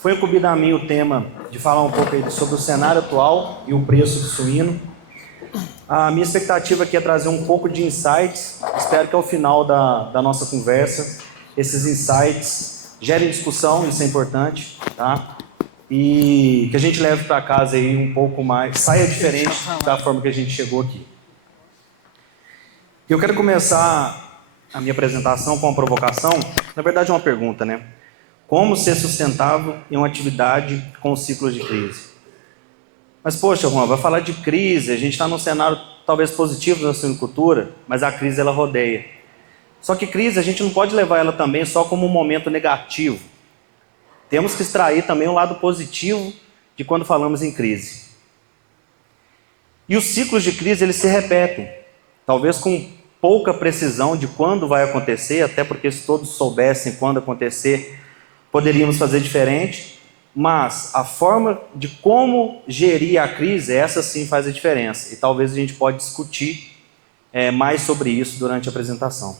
Foi incumbido a mim o tema de falar um pouco aí sobre o cenário atual e o preço do suíno. A minha expectativa aqui é trazer um pouco de insights. Espero que ao final da nossa conversa, esses insights gerem discussão, isso é importante, tá? E que a gente leve para casa aí um pouco mais, saia diferente da forma que a gente chegou aqui. Eu quero começar a minha apresentação com uma provocação, na verdade é uma pergunta, né? Como ser sustentável em uma atividade com ciclos de crise? Mas poxa, Juan, vai falar de crise, a gente está num cenário talvez positivo da suinocultura, mas a crise ela rodeia. Só que crise a gente não pode levar ela também só como um momento negativo. Temos que extrair também um lado positivo de quando falamos em crise. E os ciclos de crise eles se repetem, talvez com pouca precisão de quando vai acontecer, até porque se todos soubessem quando acontecer, poderíamos fazer diferente, mas a forma de como gerir a crise, essa sim faz a diferença. E talvez a gente pode discutir mais sobre isso durante a apresentação.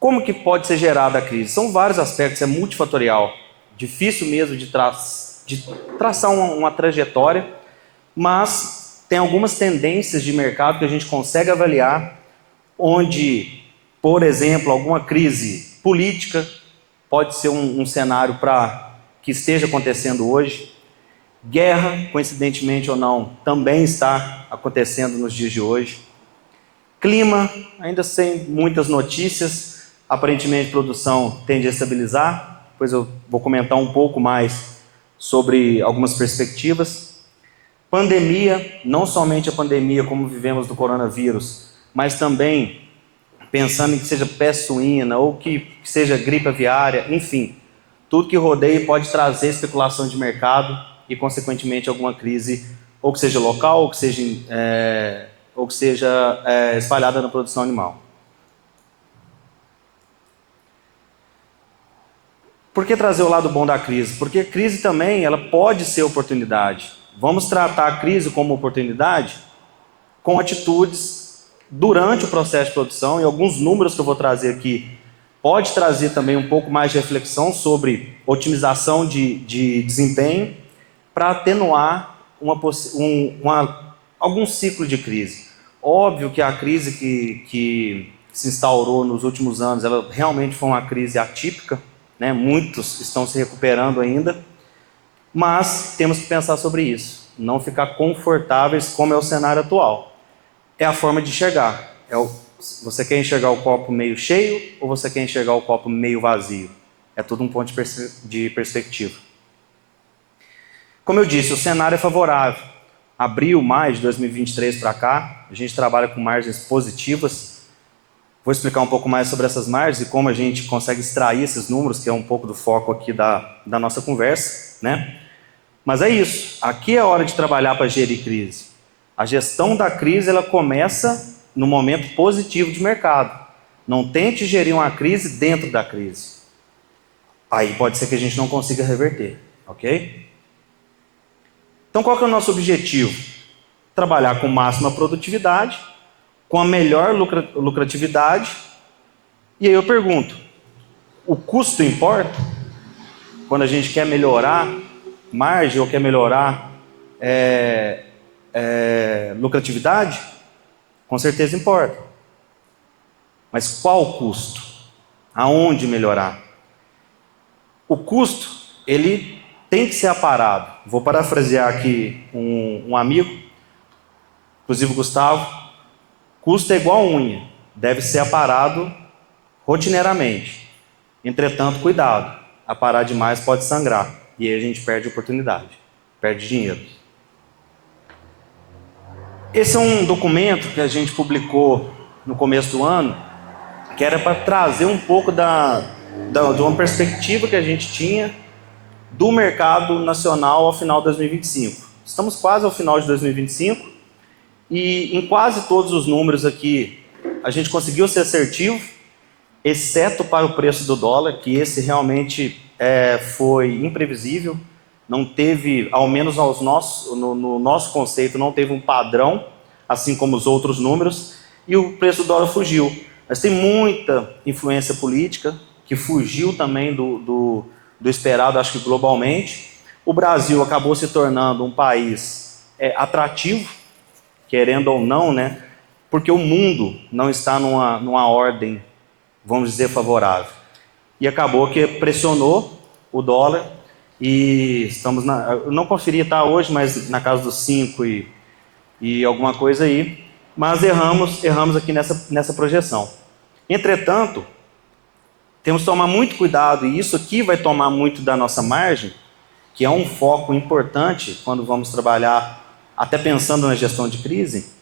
Como que pode ser gerada a crise? São vários aspectos, é multifatorial. Difícil mesmo de traçar uma trajetória, mas tem algumas tendências de mercado que a gente consegue avaliar, onde, por exemplo, alguma crise política pode ser um cenário para que esteja acontecendo hoje. Guerra, coincidentemente ou não, também está acontecendo nos dias de hoje. Clima, ainda sem muitas notícias, aparentemente a produção tende a estabilizar, depois eu vou comentar um pouco mais sobre algumas perspectivas. Pandemia, não somente a pandemia como vivemos do coronavírus, mas também pensando em que seja peste suína ou que seja gripe aviária, enfim, tudo que rodeia pode trazer especulação de mercado e, consequentemente, alguma crise, ou que seja local, ou que seja espalhada na produção animal. Por que trazer o lado bom da crise? Porque a crise também ela pode ser oportunidade. Vamos tratar a crise como oportunidade com atitudes durante o processo de produção, e alguns números que eu vou trazer aqui pode trazer também um pouco mais de reflexão sobre otimização de desempenho para atenuar algum ciclo de crise. Óbvio que a crise que se instaurou nos últimos anos, ela realmente foi uma crise atípica, né? Muitos estão se recuperando ainda, mas temos que pensar sobre isso, não ficar confortáveis como é o cenário atual. É a forma de enxergar. Você quer enxergar o copo meio cheio ou você quer enxergar o copo meio vazio? É tudo um ponto de perspectiva. Como eu disse, o cenário é favorável. Abril, maio de 2023 para cá, a gente trabalha com margens positivas. Vou explicar um pouco mais sobre essas margens e como a gente consegue extrair esses números, que é um pouco do foco aqui da nossa conversa, né? Mas é isso. Aqui é a hora de trabalhar para gerir crise. A gestão da crise ela começa no momento positivo de mercado. Não tente gerir uma crise dentro da crise. Aí pode ser que a gente não consiga reverter, ok? Então qual que é o nosso objetivo? Trabalhar com máxima produtividade, com a melhor lucratividade. E aí eu pergunto, o custo importa? Quando a gente quer melhorar margem ou quer melhorar lucratividade? Com certeza importa. Mas qual o custo? Aonde melhorar? O custo, ele tem que ser aparado. Vou parafrasear aqui um amigo, inclusive o Gustavo. Custo é igual unha, deve ser aparado rotineiramente. Entretanto, cuidado, aparar demais pode sangrar. E aí a gente perde oportunidade, perde dinheiro. Esse é um documento que a gente publicou no começo do ano, que era para trazer um pouco de uma perspectiva que a gente tinha do mercado nacional ao final de 2025. Estamos quase ao final de 2025 e em quase todos os números aqui a gente conseguiu ser assertivo, exceto para o preço do dólar, que esse realmente foi imprevisível. Não teve, ao menos no nosso conceito, não teve um padrão, assim como os outros números, e o preço do dólar fugiu. Mas tem muita influência política que fugiu também do do esperado, acho que globalmente. O Brasil acabou se tornando um país atrativo, querendo ou não, né? Porque o mundo não está numa ordem, vamos dizer, favorável. E acabou que pressionou o dólar e estamos eu não conferi, tá, hoje, mas na casa dos 5 e alguma coisa aí, mas erramos aqui nessa projeção. Entretanto, temos que tomar muito cuidado, e isso aqui vai tomar muito da nossa margem, que é um foco importante quando vamos trabalhar, até pensando na gestão de crise.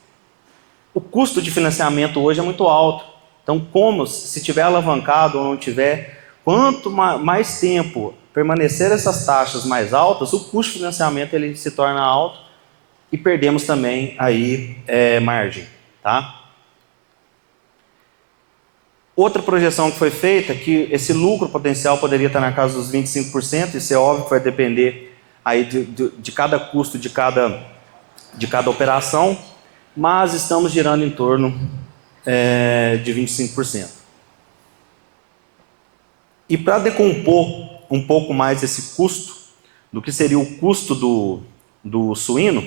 O custo de financiamento hoje é muito alto. Então, como se tiver alavancado ou não tiver, quanto mais tempo permanecer essas taxas mais altas, o custo de financiamento ele se torna alto e perdemos também aí margem, tá? Outra projeção que foi feita, que esse lucro potencial poderia estar na casa dos 25%, isso é óbvio que vai depender aí de cada custo de cada operação, mas estamos girando em torno de 25%. E para decompor um pouco mais esse custo, do que seria o custo do suíno,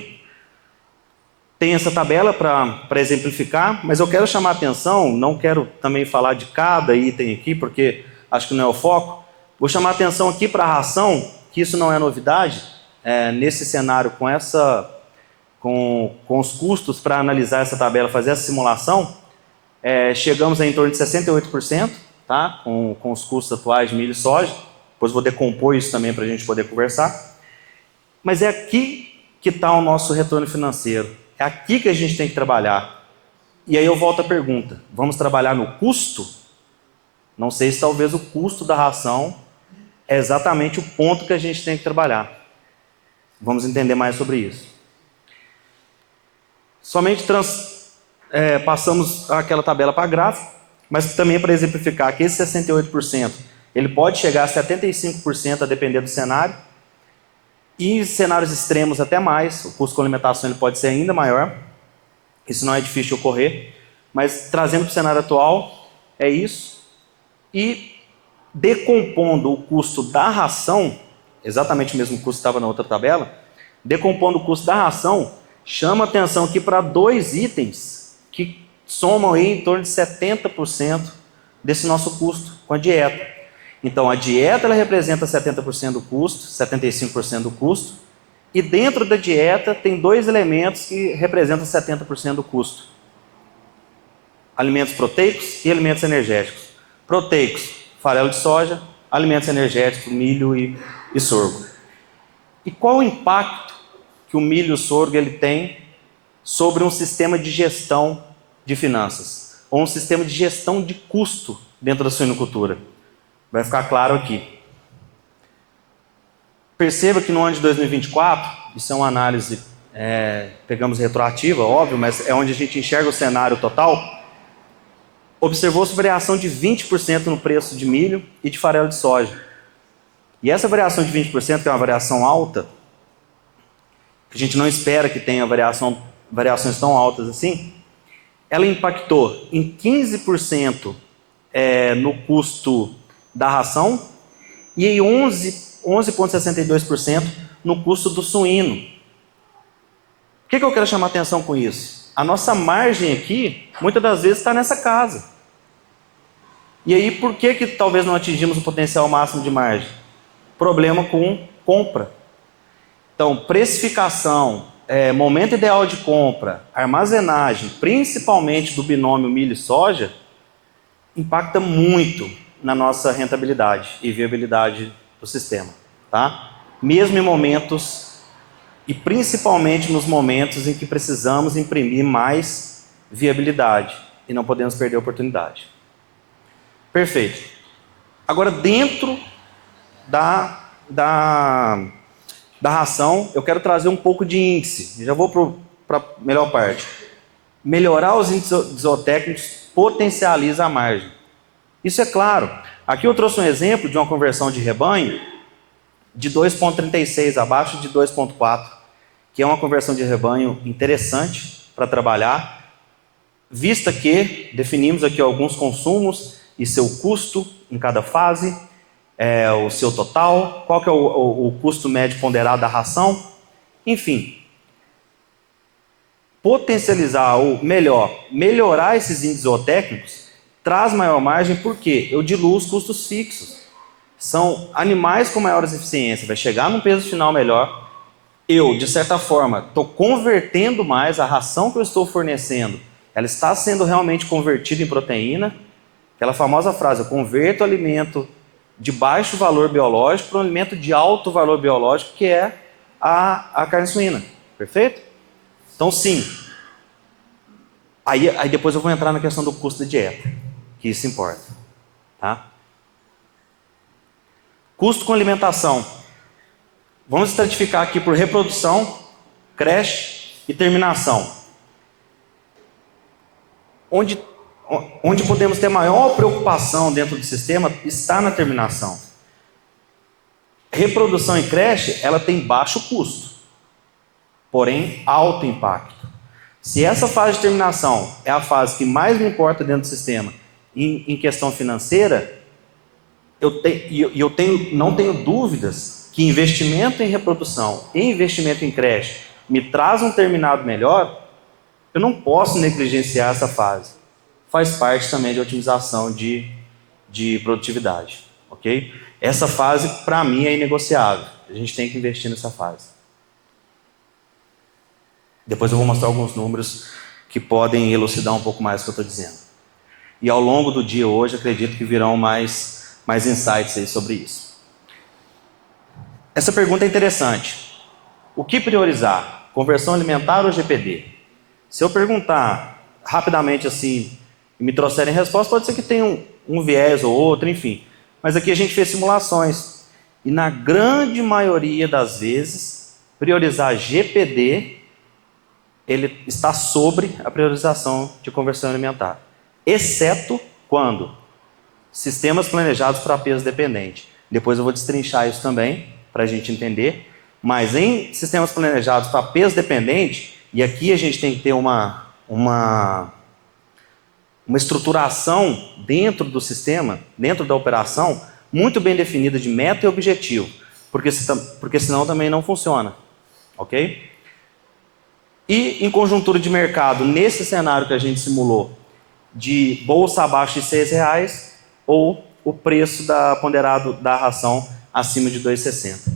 tem essa tabela para exemplificar, mas eu quero chamar a atenção, não quero também falar de cada item aqui, porque acho que não é o foco. Vou chamar a atenção aqui para a ração, que isso não é novidade, nesse cenário com os custos para analisar essa tabela, fazer essa simulação, chegamos a em torno de 68%, tá? com os custos atuais de milho e soja. Depois vou decompor isso também para a gente poder conversar. Mas é aqui que está o nosso retorno financeiro. É aqui que a gente tem que trabalhar. E aí eu volto à pergunta: vamos trabalhar no custo? Não sei se talvez o custo da ração é exatamente o ponto que a gente tem que trabalhar. Vamos entender mais sobre isso. Somente passamos aquela tabela para gráfico, mas também para exemplificar que esse 68%, ele pode chegar a 75% a depender do cenário. E em cenários extremos até mais, o custo com alimentação ele pode ser ainda maior. Isso não é difícil de ocorrer, mas trazendo para o cenário atual, é isso. E decompondo o custo da ração, exatamente o mesmo custo que estava na outra tabela, decompondo o custo da ração, chama atenção aqui para dois itens que somam aí em torno de 70% desse nosso custo com a dieta. Então, a dieta ela representa 70% do custo, 75% do custo, e dentro da dieta tem dois elementos que representam 70% do custo. Alimentos proteicos e alimentos energéticos. Proteicos, farelo de soja, alimentos energéticos, milho e sorgo. E qual o impacto que o milho e o sorgo ele tem sobre um sistema de gestão de finanças, ou um sistema de gestão de custo dentro da suinocultura? Vai ficar claro aqui. Perceba que no ano de 2024, isso é uma análise, pegamos retroativa, óbvio, mas é onde a gente enxerga o cenário total. Observou-se variação de 20% no preço de milho e de farelo de soja. E essa variação de 20%, que é uma variação alta, que a gente não espera que tenha variações tão altas assim, ela impactou em 15% no custo da ração e em 11,62% no custo do suíno. O que eu quero chamar a atenção com isso? A nossa margem aqui, muitas das vezes, está nessa casa. E aí, por que talvez não atingimos o potencial máximo de margem? Problema com compra. Então, precificação, momento ideal de compra, armazenagem, principalmente do binômio milho e soja, impacta muito na nossa rentabilidade e viabilidade do sistema, tá? Mesmo em momentos, e principalmente nos momentos em que precisamos imprimir mais viabilidade e não podemos perder a oportunidade. Perfeito. Agora, dentro da ração, eu quero trazer um pouco de índice. Já vou para a melhor parte. Melhorar os índices zootécnicos potencializa a margem. Isso é claro. Aqui eu trouxe um exemplo de uma conversão de rebanho de 2,36 abaixo de 2,4, que é uma conversão de rebanho interessante para trabalhar, vista que definimos aqui alguns consumos e seu custo em cada fase, é o seu total, qual que é o custo médio ponderado da ração, enfim. Potencializar, ou melhorar esses índices zootécnicos traz maior margem porque eu diluo os custos fixos. São animais com maiores eficiências, vai chegar num peso final melhor. Eu, de certa forma, estou convertendo mais a ração que eu estou fornecendo. Ela está sendo realmente convertida em proteína. Aquela famosa frase, eu converto alimento de baixo valor biológico para um alimento de alto valor biológico, que é a carne suína. Perfeito? Então, sim. Aí depois eu vou entrar na questão do custo da dieta, que isso importa. Tá? Custo com alimentação. Vamos estratificar aqui por reprodução, creche e terminação. Onde podemos ter maior preocupação dentro do sistema está na terminação. Reprodução e creche, ela tem baixo custo, porém alto impacto. Se essa fase de terminação é a fase que mais me importa dentro do sistema em questão financeira, não tenho dúvidas que investimento em reprodução e investimento em creche me traz um terminado melhor, eu não posso negligenciar essa fase. Faz parte também de otimização de produtividade, ok? Essa fase, para mim, é inegociável. A gente tem que investir nessa fase. Depois eu vou mostrar alguns números que podem elucidar um pouco mais o que eu estou dizendo. E ao longo do dia hoje, acredito que virão mais insights aí sobre isso. Essa pergunta é interessante. O que priorizar? Conversão alimentar ou GPD? Se eu perguntar rapidamente assim e me trouxerem resposta, pode ser que tenha um viés ou outro, enfim. Mas aqui a gente fez simulações. E na grande maioria das vezes, priorizar GPD, ele está sobre a priorização de conversão alimentar. Exceto quando sistemas planejados para peso dependente. Depois eu vou destrinchar isso também, para a gente entender. Mas em sistemas planejados para peso dependente, e aqui a gente tem que ter uma estruturação dentro do sistema, dentro da operação, muito bem definida de meta e objetivo, porque senão também não funciona, ok? E em conjuntura de mercado, nesse cenário que a gente simulou, de bolsa abaixo de R$6 ou o preço ponderado da ração acima de R$2,60.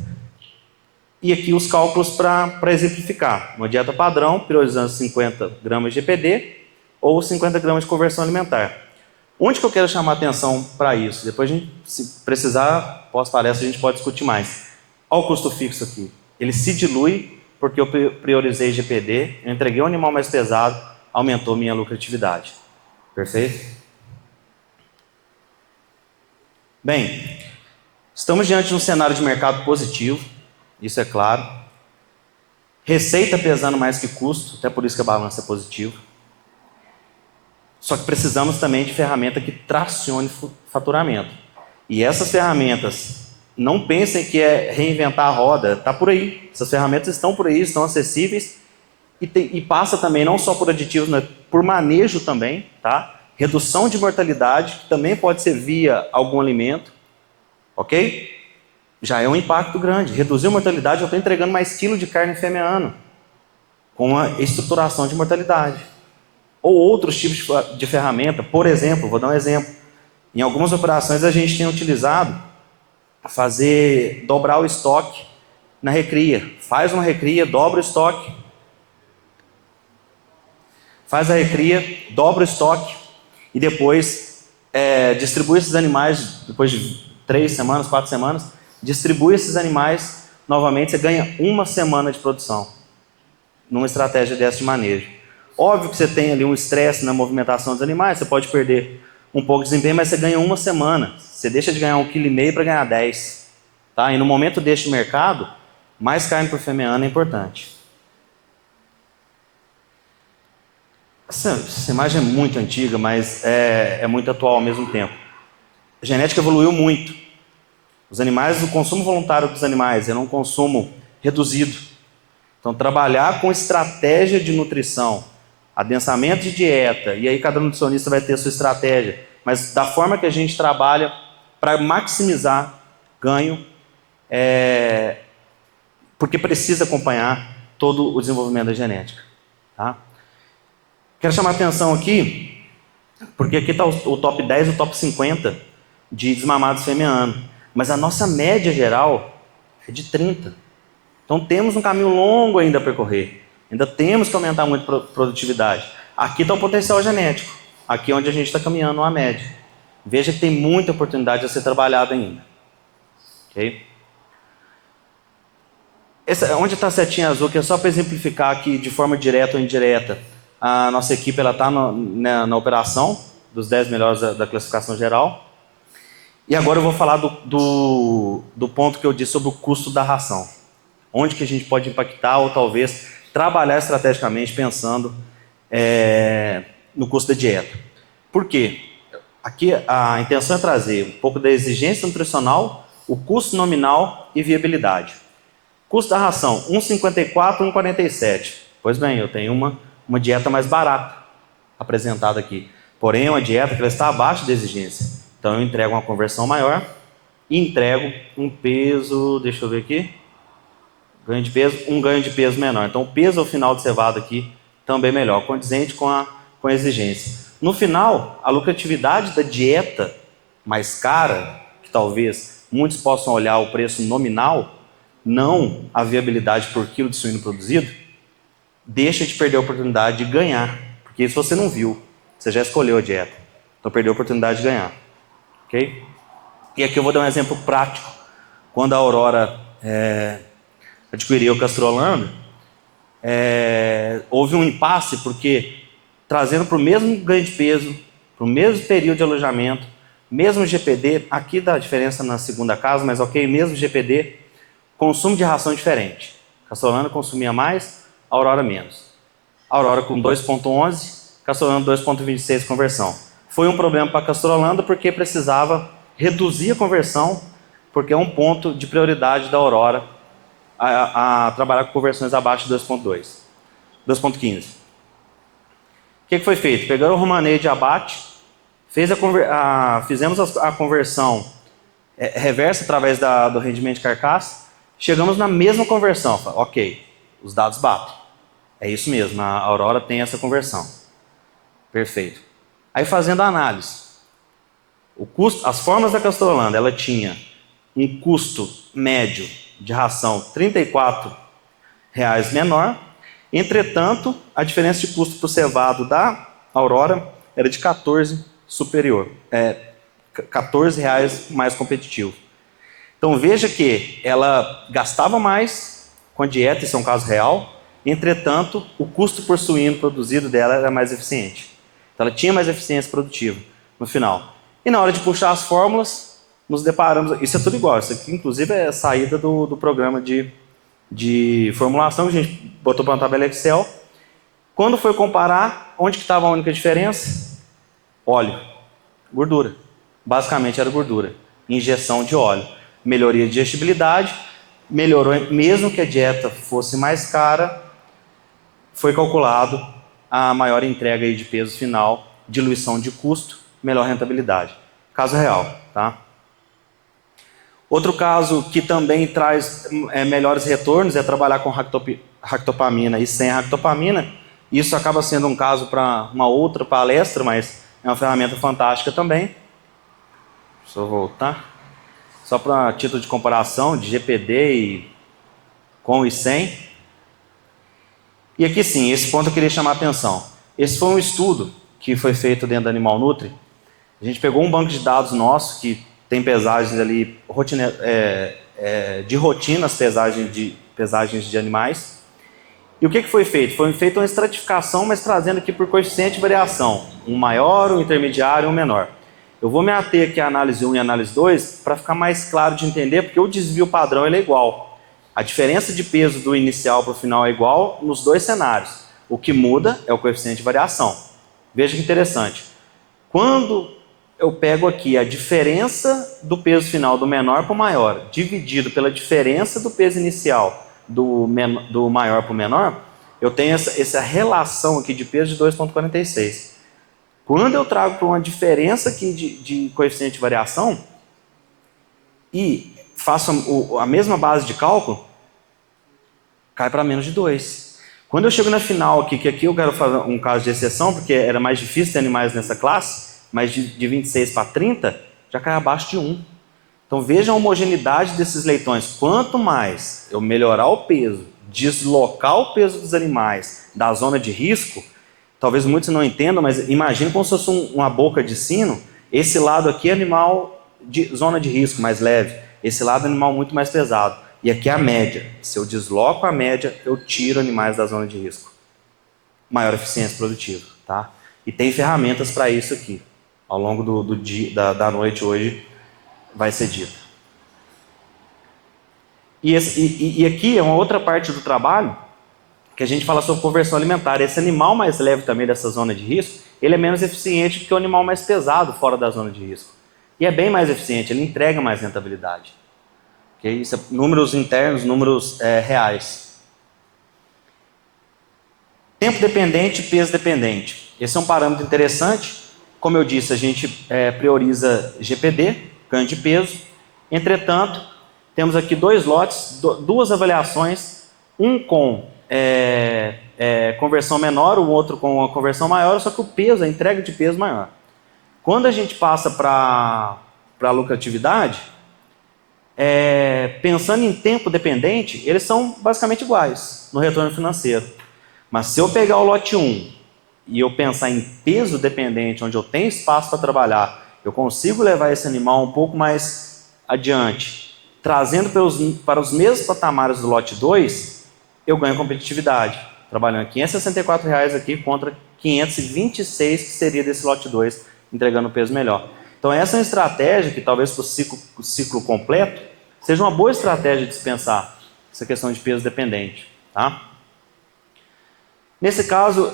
E aqui os cálculos para exemplificar. Uma dieta padrão, priorizando 50 gramas de GPD ou 50 gramas de conversão alimentar. Onde que eu quero chamar a atenção para isso? Depois, se precisar, pós-palestra, a gente pode discutir mais. Olha o custo fixo aqui. Ele se dilui porque eu priorizei GPD, eu entreguei um animal mais pesado, aumentou minha lucratividade. Perfeito? Bem, estamos diante de um cenário de mercado positivo, isso é claro. Receita pesando mais que custo, até por isso que a balança é positiva. Só que precisamos também de ferramenta que tracione faturamento. E essas ferramentas, não pensem que é reinventar a roda, está por aí. Essas ferramentas estão por aí, estão acessíveis e passa também não só por aditivos, mas por manejo também, tá? Redução de mortalidade, que também pode ser via algum alimento, ok? Já é um impacto grande. Reduzir a mortalidade, eu estou entregando mais quilo de carne fêmea ano, com a estruturação de mortalidade. Ou outros tipos de ferramenta, por exemplo, vou dar um exemplo. Em algumas operações a gente tem utilizado dobrar o estoque na recria. Faz uma recria, dobra o estoque. Faz a recria, dobra o estoque e depois distribui esses animais, depois de 3 semanas, 4 semanas, distribui esses animais novamente, você ganha 1 semana de produção numa estratégia dessa de manejo. Óbvio que você tem ali um estresse na movimentação dos animais, você pode perder um pouco de desempenho, mas você ganha 1 semana. Você deixa de ganhar 1,5 kg para ganhar 10. Tá? E no momento deste mercado, mais carne por fêmea ano é importante. Essa imagem é muito antiga, mas é muito atual ao mesmo tempo. A genética evoluiu muito. Os animais, o consumo voluntário dos animais era um consumo reduzido. Então, trabalhar com estratégia de nutrição, adensamento de dieta, e aí cada nutricionista vai ter a sua estratégia, mas da forma que a gente trabalha para maximizar ganho, porque precisa acompanhar todo o desenvolvimento da genética. Tá? Quero chamar a atenção aqui, porque aqui está o top 10 e o top 50 de desmamados fêmea-ano, mas a nossa média geral é de 30. Então temos um caminho longo ainda a percorrer. Ainda temos que aumentar muito a produtividade. Aqui está o potencial genético. Aqui é onde a gente está caminhando uma média. Veja que tem muita oportunidade a ser trabalhada ainda. Ok? Onde está a setinha azul, que é só para exemplificar aqui de forma direta ou indireta. A nossa equipe está na operação dos 10 melhores da classificação geral. E agora eu vou falar do ponto que eu disse sobre o custo da ração. Onde que a gente pode impactar ou talvez trabalhar estrategicamente pensando no custo da dieta. Por quê? Aqui a intenção é trazer um pouco da exigência nutricional, o custo nominal e viabilidade. Custo da ração, 1,54, 1,47. Pois bem, eu tenho uma dieta mais barata apresentada aqui. Porém, é uma dieta que ela está abaixo da exigência. Então, eu entrego uma conversão maior e entrego um peso, deixa eu ver aqui, um ganho de peso menor. Então, o peso ao final de cevada aqui também melhor, condizente com a exigência. No final, a lucratividade da dieta mais cara, que talvez muitos possam olhar o preço nominal, não a viabilidade por quilo de suíno produzido, deixa de perder a oportunidade de ganhar. Porque isso você não viu, você já escolheu a dieta. Então perdeu a oportunidade de ganhar. Ok? E aqui eu vou dar um exemplo prático. Quando a Aurora adquiriu o Castrolando, houve um impasse porque trazendo para o mesmo ganho de peso, para o mesmo período de alojamento, mesmo GPD, aqui dá diferença na segunda casa, mas ok, mesmo GPD, consumo de ração diferente. Castrolando consumia mais, Aurora menos. Aurora com 2,11, Castrolando 2,26 conversão. Foi um problema para a Castrolando porque precisava reduzir a conversão, porque é um ponto de prioridade da Aurora a trabalhar com conversões abaixo de 2,2, 2,15. O que foi feito? Pegaram o romaneio de abate, fizemos a conversão reversa através do rendimento de carcaça, chegamos na mesma conversão. Ok, os dados batem. É isso mesmo, a Aurora tem essa conversão. Perfeito. Aí fazendo a análise. O custo, as formas da Castrolando, ela tinha um custo médio de ração R$ 34,00 menor. Entretanto, a diferença de custo para o cevado da Aurora era de 14 superior. R$14 mais competitivo. Então veja que ela gastava mais com a dieta, isso é um caso real. Entretanto, o custo por suíno produzido dela era mais eficiente. Então ela tinha mais eficiência produtiva no final. E na hora de puxar as fórmulas, nos deparamos... Isso é tudo igual. Isso aqui, inclusive, é a saída do programa de formulação que a gente botou para uma tabela Excel. Quando foi comparar, onde que estava a única diferença? Óleo. Gordura. Basicamente era gordura. Injeção de óleo. Melhoria de digestibilidade. Melhorou, mesmo que a dieta fosse mais cara, foi calculado a maior entrega aí de peso final, diluição de custo, melhor rentabilidade. Caso real, tá? Outro caso que também traz melhores retornos é trabalhar com ractopamina e sem ractopamina. Isso acaba sendo um caso para uma outra palestra, mas é uma ferramenta fantástica também. Deixa eu voltar. Só para título de comparação de GPD com e sem. E aqui sim, esse ponto eu queria chamar a atenção. Esse foi um estudo que foi feito dentro da Animal Nutri. A gente pegou um banco de dados nosso que tem pesagens ali, de rotina, as pesagens de animais. E o que foi feito? Foi feita uma estratificação, mas trazendo aqui por coeficiente de variação. Um maior, um intermediário e um menor. Eu vou me ater aqui à análise 1 e à análise 2 para ficar mais claro de entender, porque o desvio padrão ele é igual. A diferença de peso do inicial para o final é igual nos dois cenários. O que muda é o coeficiente de variação. Veja que interessante. Quando eu pego aqui a diferença do peso final do menor para o maior, dividido pela diferença do peso inicial do maior para o menor, eu tenho essa relação aqui de peso de 2,46. Quando eu trago para uma diferença aqui de coeficiente de variação e faço a mesma base de cálculo, cai para menos de 2. Quando eu chego na final aqui, que aqui eu quero fazer um caso de exceção, porque era mais difícil ter animais nessa classe, mas de 26 para 30, já cai abaixo de 1. Então veja a homogeneidade desses leitões. Quanto mais eu melhorar o peso, deslocar o peso dos animais da zona de risco, talvez muitos não entendam, mas imagine como se fosse uma boca de sino. Esse lado aqui é animal de zona de risco, mais leve. Esse lado é animal muito mais pesado. E aqui é a média. Se eu desloco a média, eu tiro animais da zona de risco. Maior eficiência produtiva. Tá? E tem ferramentas para isso aqui. Ao longo do dia, da noite hoje vai ser dito. E aqui é uma outra parte do trabalho que a gente fala sobre conversão alimentar. Esse animal mais leve também dessa zona de risco, ele é menos eficiente que o animal mais pesado fora da zona de risco. E é bem mais eficiente, ele entrega mais rentabilidade. Okay? Isso é números internos, números reais. Tempo dependente e peso dependente. Esse é um parâmetro interessante. Como eu disse, a gente prioriza GPD, ganho de peso. Entretanto, temos aqui 2 lotes, 2 avaliações, um com conversão menor, o outro com a conversão maior, só que o peso, a entrega de peso maior. Quando a gente passa para a lucratividade, pensando em tempo dependente, eles são basicamente iguais no retorno financeiro. Mas se eu pegar o lote 1 e eu pensar em peso dependente, onde eu tenho espaço para trabalhar, eu consigo levar esse animal um pouco mais adiante, trazendo para os mesmos patamares do lote 2, eu ganho competitividade, trabalhando R$ 564 aqui contra 526 que seria desse lote 2, entregando peso melhor. Então essa é uma estratégia que talvez para o ciclo completo seja uma boa estratégia de dispensar essa questão de peso dependente. Tá? Nesse caso,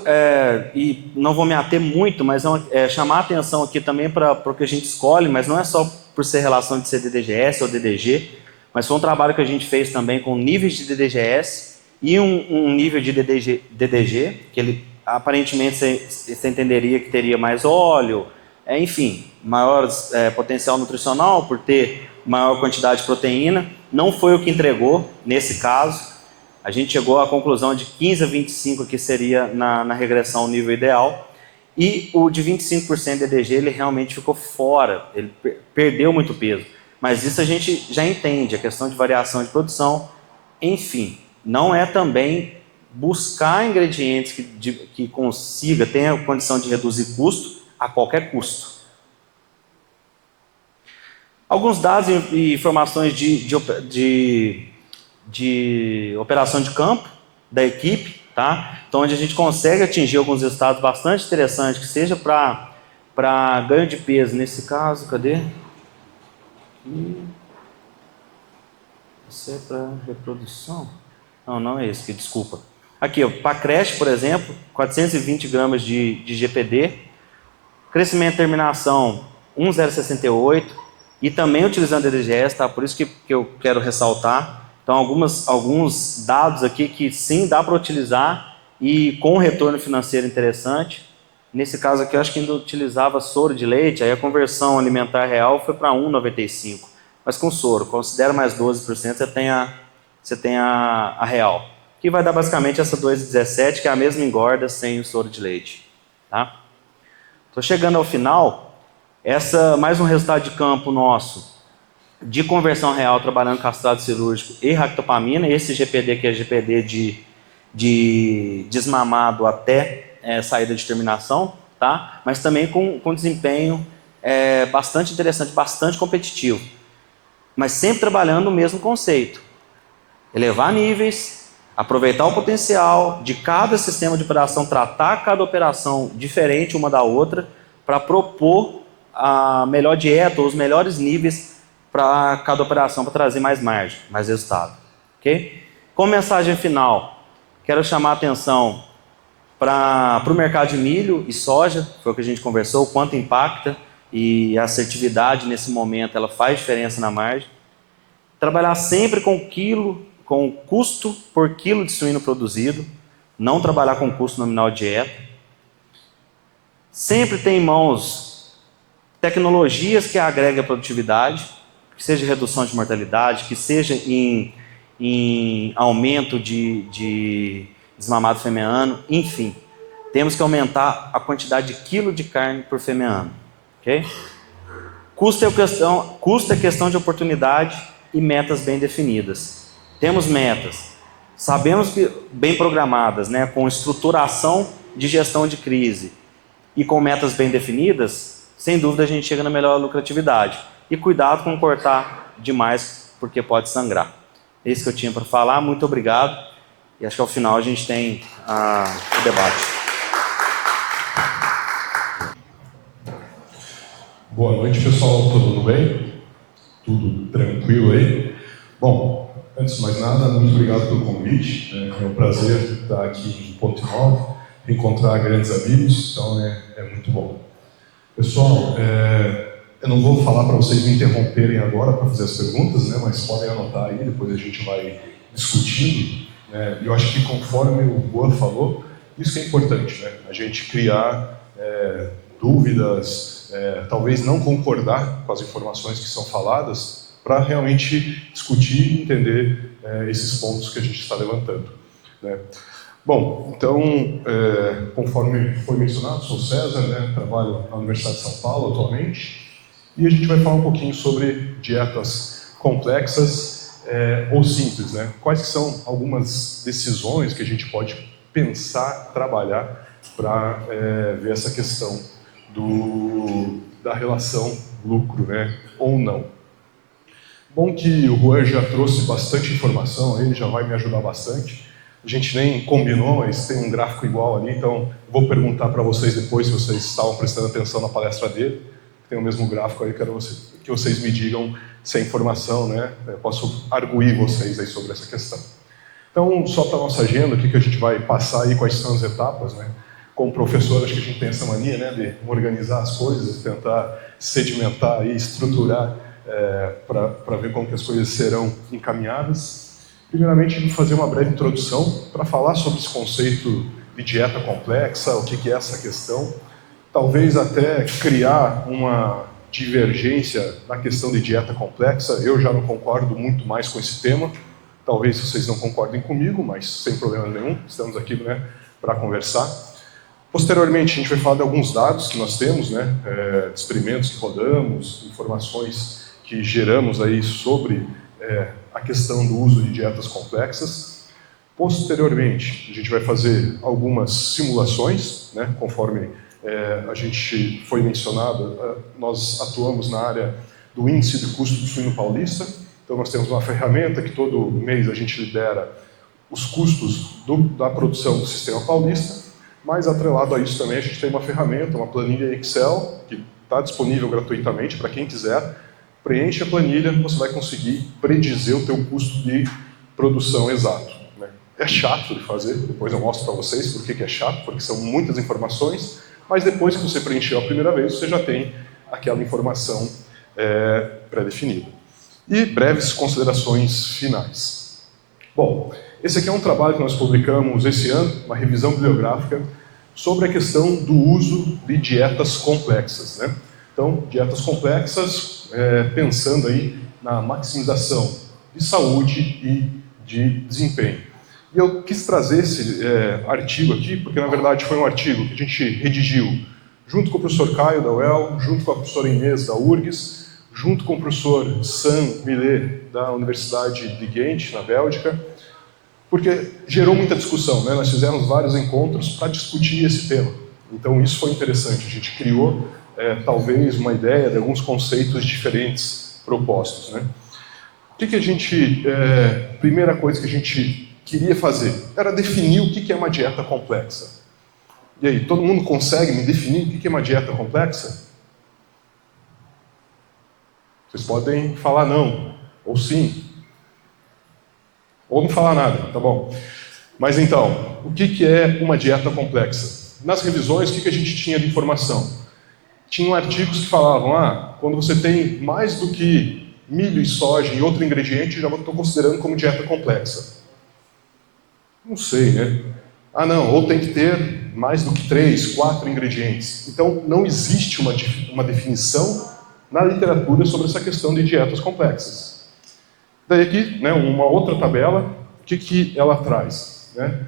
e não vou me ater muito, mas chamar a atenção aqui também para o que a gente escolhe, mas não é só por ser relação de ser DDGS ou DDG, mas foi um trabalho que a gente fez também com níveis de DDGS e um nível de DDG, que ele aparentemente você entenderia que teria mais óleo, enfim, maior potencial nutricional por ter maior quantidade de proteína. Não foi o que entregou nesse caso. A gente chegou à conclusão de 15 a 25 que seria na regressão o nível ideal. E o de 25% de DDG ele realmente ficou fora, ele perdeu muito peso. Mas isso a gente já entende, a questão de variação de produção. Enfim, não é também buscar ingredientes que consiga, tenha a condição de reduzir custo a qualquer custo. Alguns dados e informações de operação de campo da equipe, tá? Então, onde a gente consegue atingir alguns resultados bastante interessantes, que seja para ganho de peso, nesse caso, cadê? Isso é para reprodução? Não é esse, desculpa. Aqui, para creche, por exemplo, 420 gramas de GPD, crescimento e terminação 1,068, e também utilizando DDGS, tá? Por isso que eu quero ressaltar. Então, alguns dados aqui que sim dá para utilizar e com retorno financeiro interessante. Nesse caso aqui, eu acho que ainda utilizava soro de leite, aí a conversão alimentar real foi para 1,95. Mas com soro, considera mais 12%, você tem a real. Que vai dar basicamente essa 2,17, que é a mesma engorda sem o soro de leite. Tá? Estou chegando ao final. Mais um resultado de campo nosso de conversão real trabalhando castrado cirúrgico e ractopamina. Esse GPD que é GPD de desmamado até saída de terminação, tá? Mas também com desempenho bastante interessante, bastante competitivo. Mas sempre trabalhando no mesmo conceito. Elevar níveis, aproveitar o potencial de cada sistema de operação, tratar cada operação diferente uma da outra para propor a melhor dieta ou os melhores níveis para cada operação para trazer mais margem, mais resultado. Okay? Como mensagem final, quero chamar a atenção para o mercado de milho e soja, foi o que a gente conversou, o quanto impacta e a assertividade nesse momento ela faz diferença na margem. Trabalhar sempre com custo por quilo de suíno produzido, não trabalhar com custo nominal de dieta. Sempre ter em mãos tecnologias que agregam a produtividade, que seja redução de mortalidade, que seja em aumento de desmamado fêmea-ano, enfim. Temos que aumentar a quantidade de quilo de carne por fêmea-ano. Okay? Custo é questão de oportunidade e metas bem definidas. Temos metas, sabemos que bem programadas, né, com estruturação de gestão de crise e com metas bem definidas, sem dúvida a gente chega na melhor lucratividade. E cuidado com cortar demais, porque pode sangrar. É isso que eu tinha para falar, muito obrigado. E acho que ao final a gente tem o debate. Boa noite, pessoal. Todo mundo bem? Tudo tranquilo aí? Bom, antes de mais nada, muito obrigado pelo convite. É um prazer estar aqui em Ponte Nova, encontrar grandes amigos, então é muito bom. Pessoal, eu não vou falar para vocês me interromperem agora para fazer as perguntas, né, mas podem anotar aí, depois a gente vai discutindo. Eu acho que conforme o Boa falou, isso que é importante, né? A gente criar dúvidas, talvez não concordar com as informações que são faladas, para realmente discutir e entender esses pontos que a gente está levantando, né? Bom, então, conforme foi mencionado, sou César, né, trabalho na Universidade de São Paulo atualmente, e a gente vai falar um pouquinho sobre dietas complexas ou simples, né? Quais que são algumas decisões que a gente pode pensar, trabalhar para ver essa questão da relação lucro, né, ou não. Bom que o Juan já trouxe bastante informação, ele já vai me ajudar bastante. A gente nem combinou, mas tem um gráfico igual ali, então vou perguntar para vocês depois se vocês estavam prestando atenção na palestra dele. Tem o mesmo gráfico aí, quero que vocês me digam se é informação, né? Eu posso arguir vocês aí sobre essa questão. Então, só para a nossa agenda, o que a gente vai passar aí, quais são as etapas, né? Como professor, acho que a gente tem essa mania, né, de organizar as coisas, tentar sedimentar e estruturar para ver como que as coisas serão encaminhadas. Primeiramente, vou fazer uma breve introdução para falar sobre esse conceito de dieta complexa, o que é essa questão, talvez até criar uma divergência na questão de dieta complexa. Eu já não concordo muito mais com esse tema, talvez vocês não concordem comigo, mas sem problema nenhum, estamos aqui, né, para conversar. Posteriormente, a gente vai falar de alguns dados que nós temos, né, de experimentos que rodamos, informações que geramos aí sobre a questão do uso de dietas complexas. Posteriormente, a gente vai fazer algumas simulações, né, conforme a gente foi mencionado, nós atuamos na área do índice de custo do suíno paulista, então nós temos uma ferramenta que todo mês a gente lidera os custos da produção do sistema paulista, mas atrelado a isso também a gente tem uma ferramenta, uma planilha Excel, que está disponível gratuitamente para quem quiser. Preenche a planilha, você vai conseguir predizer o teu custo de produção exato, né? É chato de fazer, depois eu mostro para vocês por que é chato, porque são muitas informações, mas depois que você preencheu a primeira vez, você já tem aquela informação pré-definida. E breves considerações finais. Bom, esse aqui é um trabalho que nós publicamos esse ano, uma revisão bibliográfica, sobre a questão do uso de dietas complexas, né? Então, dietas complexas, pensando aí na maximização de saúde e de desempenho. E eu quis trazer esse artigo aqui, porque na verdade foi um artigo que a gente redigiu junto com o professor Caio da UEL, junto com a professora Inês da URGS, junto com o professor Sam Millet da Universidade de Ghent, na Bélgica, porque gerou muita discussão, né? Nós fizemos vários encontros para discutir esse tema. Então isso foi interessante, a gente criou talvez uma ideia de alguns conceitos diferentes propostos, né? O que a gente, primeira coisa que a gente queria fazer era definir o que é uma dieta complexa. E aí, todo mundo consegue me definir o que é uma dieta complexa? Vocês podem falar não, ou sim, ou não falar nada, tá bom? Mas então, o que é uma dieta complexa? Nas revisões, o que a gente tinha de informação? Tinham artigos que falavam, quando você tem mais do que milho e soja e outro ingrediente, já estou considerando como dieta complexa. Não sei, né? Não, ou tem que ter mais do que 3, 4 ingredientes. Então, não existe uma definição na literatura sobre essa questão de dietas complexas. Daí aqui, né, uma outra tabela, o que ela traz? Né?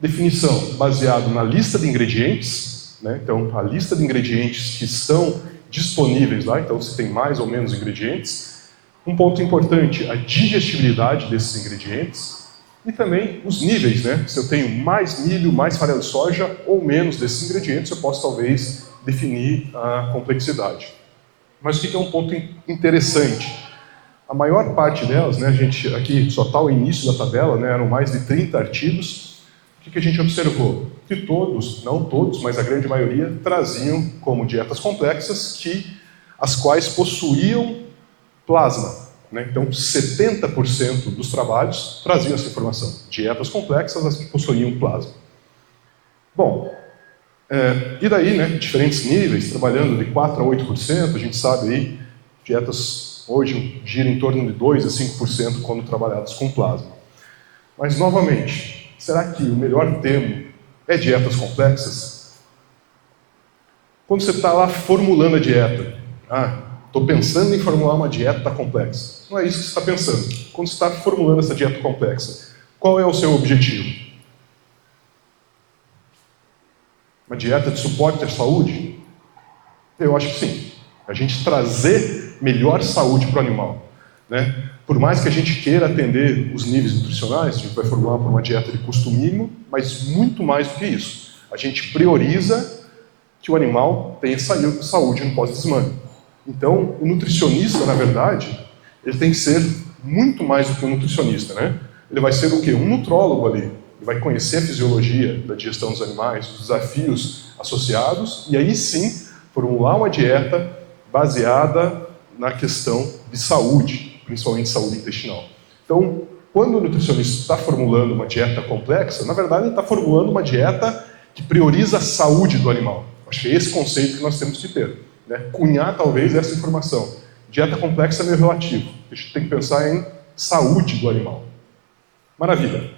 Definição baseada na lista de ingredientes, né? Então a lista de ingredientes que estão disponíveis lá, então se tem mais ou menos ingredientes. Um ponto importante, a digestibilidade desses ingredientes e também os níveis, né? Se eu tenho mais milho, mais farelo de soja ou menos desses ingredientes, eu posso talvez definir a complexidade. Mas o que é um ponto interessante? A maior parte delas, né, a gente aqui só está o início da tabela, né, eram mais de 30 artigos. O que a gente observou? Que todos, não todos, mas a grande maioria, traziam como dietas complexas as quais possuíam plasma. Né? Então, 70% dos trabalhos traziam essa informação. Dietas complexas, as que possuíam plasma. Bom, e daí, né, diferentes níveis, trabalhando de 4% a 8%, a gente sabe aí, dietas hoje giram em torno de 2% a 5% quando trabalhadas com plasma. Mas, novamente, será que o melhor termo é dietas complexas? Quando você está lá formulando a dieta, estou pensando em formular uma dieta complexa. Não é isso que você está pensando. Quando você está formulando essa dieta complexa, qual é o seu objetivo? Uma dieta de suporte à saúde? Eu acho que sim. A gente trazer melhor saúde para o animal. Né? Por mais que a gente queira atender os níveis nutricionais, a gente vai formular por uma dieta de custo mínimo, mas muito mais do que isso. A gente prioriza que o animal tenha saúde no pós-desmame. Então, o nutricionista, na verdade, ele tem que ser muito mais do que um nutricionista. Né? Ele vai ser o quê? Um nutrólogo ali. Ele vai conhecer a fisiologia da digestão dos animais, os desafios associados, e aí sim formular uma dieta baseada na questão de saúde, principalmente saúde intestinal. Então, quando o nutricionista está formulando uma dieta complexa, na verdade ele está formulando uma dieta que prioriza a saúde do animal. Acho que é esse conceito que nós temos que ter. Né? Cunhar talvez essa informação. Dieta complexa é meio relativo. A gente tem que pensar em saúde do animal. Maravilha.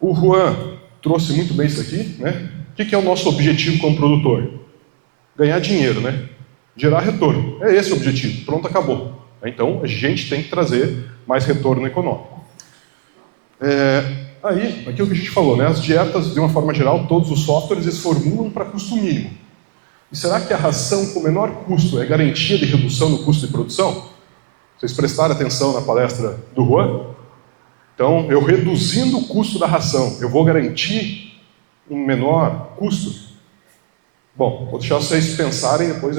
O Juan trouxe muito bem isso aqui. Né? O que é o nosso objetivo como produtor? Ganhar dinheiro, né? Gerar retorno. É esse o objetivo. Pronto, acabou. Então, a gente tem que trazer mais retorno econômico. Aí, aquilo que a gente falou, né? As dietas, de uma forma geral, todos os softwares, eles formulam para custo mínimo. E será que a ração com menor custo é garantia de redução no custo de produção? Vocês prestaram atenção na palestra do Juan? Então, eu reduzindo o custo da ração, eu vou garantir um menor custo? Bom, vou deixar vocês pensarem, depois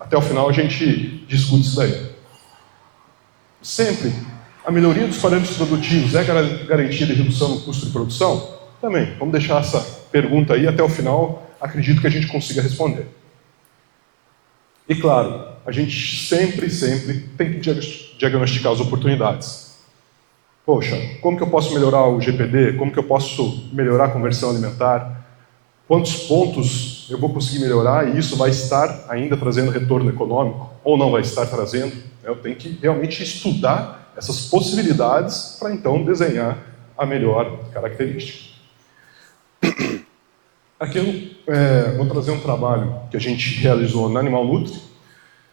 até o final a gente discute isso daí. Sempre, a melhoria dos parâmetros produtivos é garantia de redução no custo de produção? Também, vamos deixar essa pergunta aí até o final, acredito que a gente consiga responder. E claro, a gente sempre tem que diagnosticar as oportunidades. Poxa, como que eu posso melhorar o GPD? Como que eu posso melhorar a conversão alimentar? Quantos pontos eu vou conseguir melhorar e isso vai estar ainda trazendo retorno econômico? Ou não vai estar trazendo? Eu tenho que realmente estudar essas possibilidades para então desenhar a melhor característica. Aqui eu vou trazer um trabalho que a gente realizou na Animal Nutri.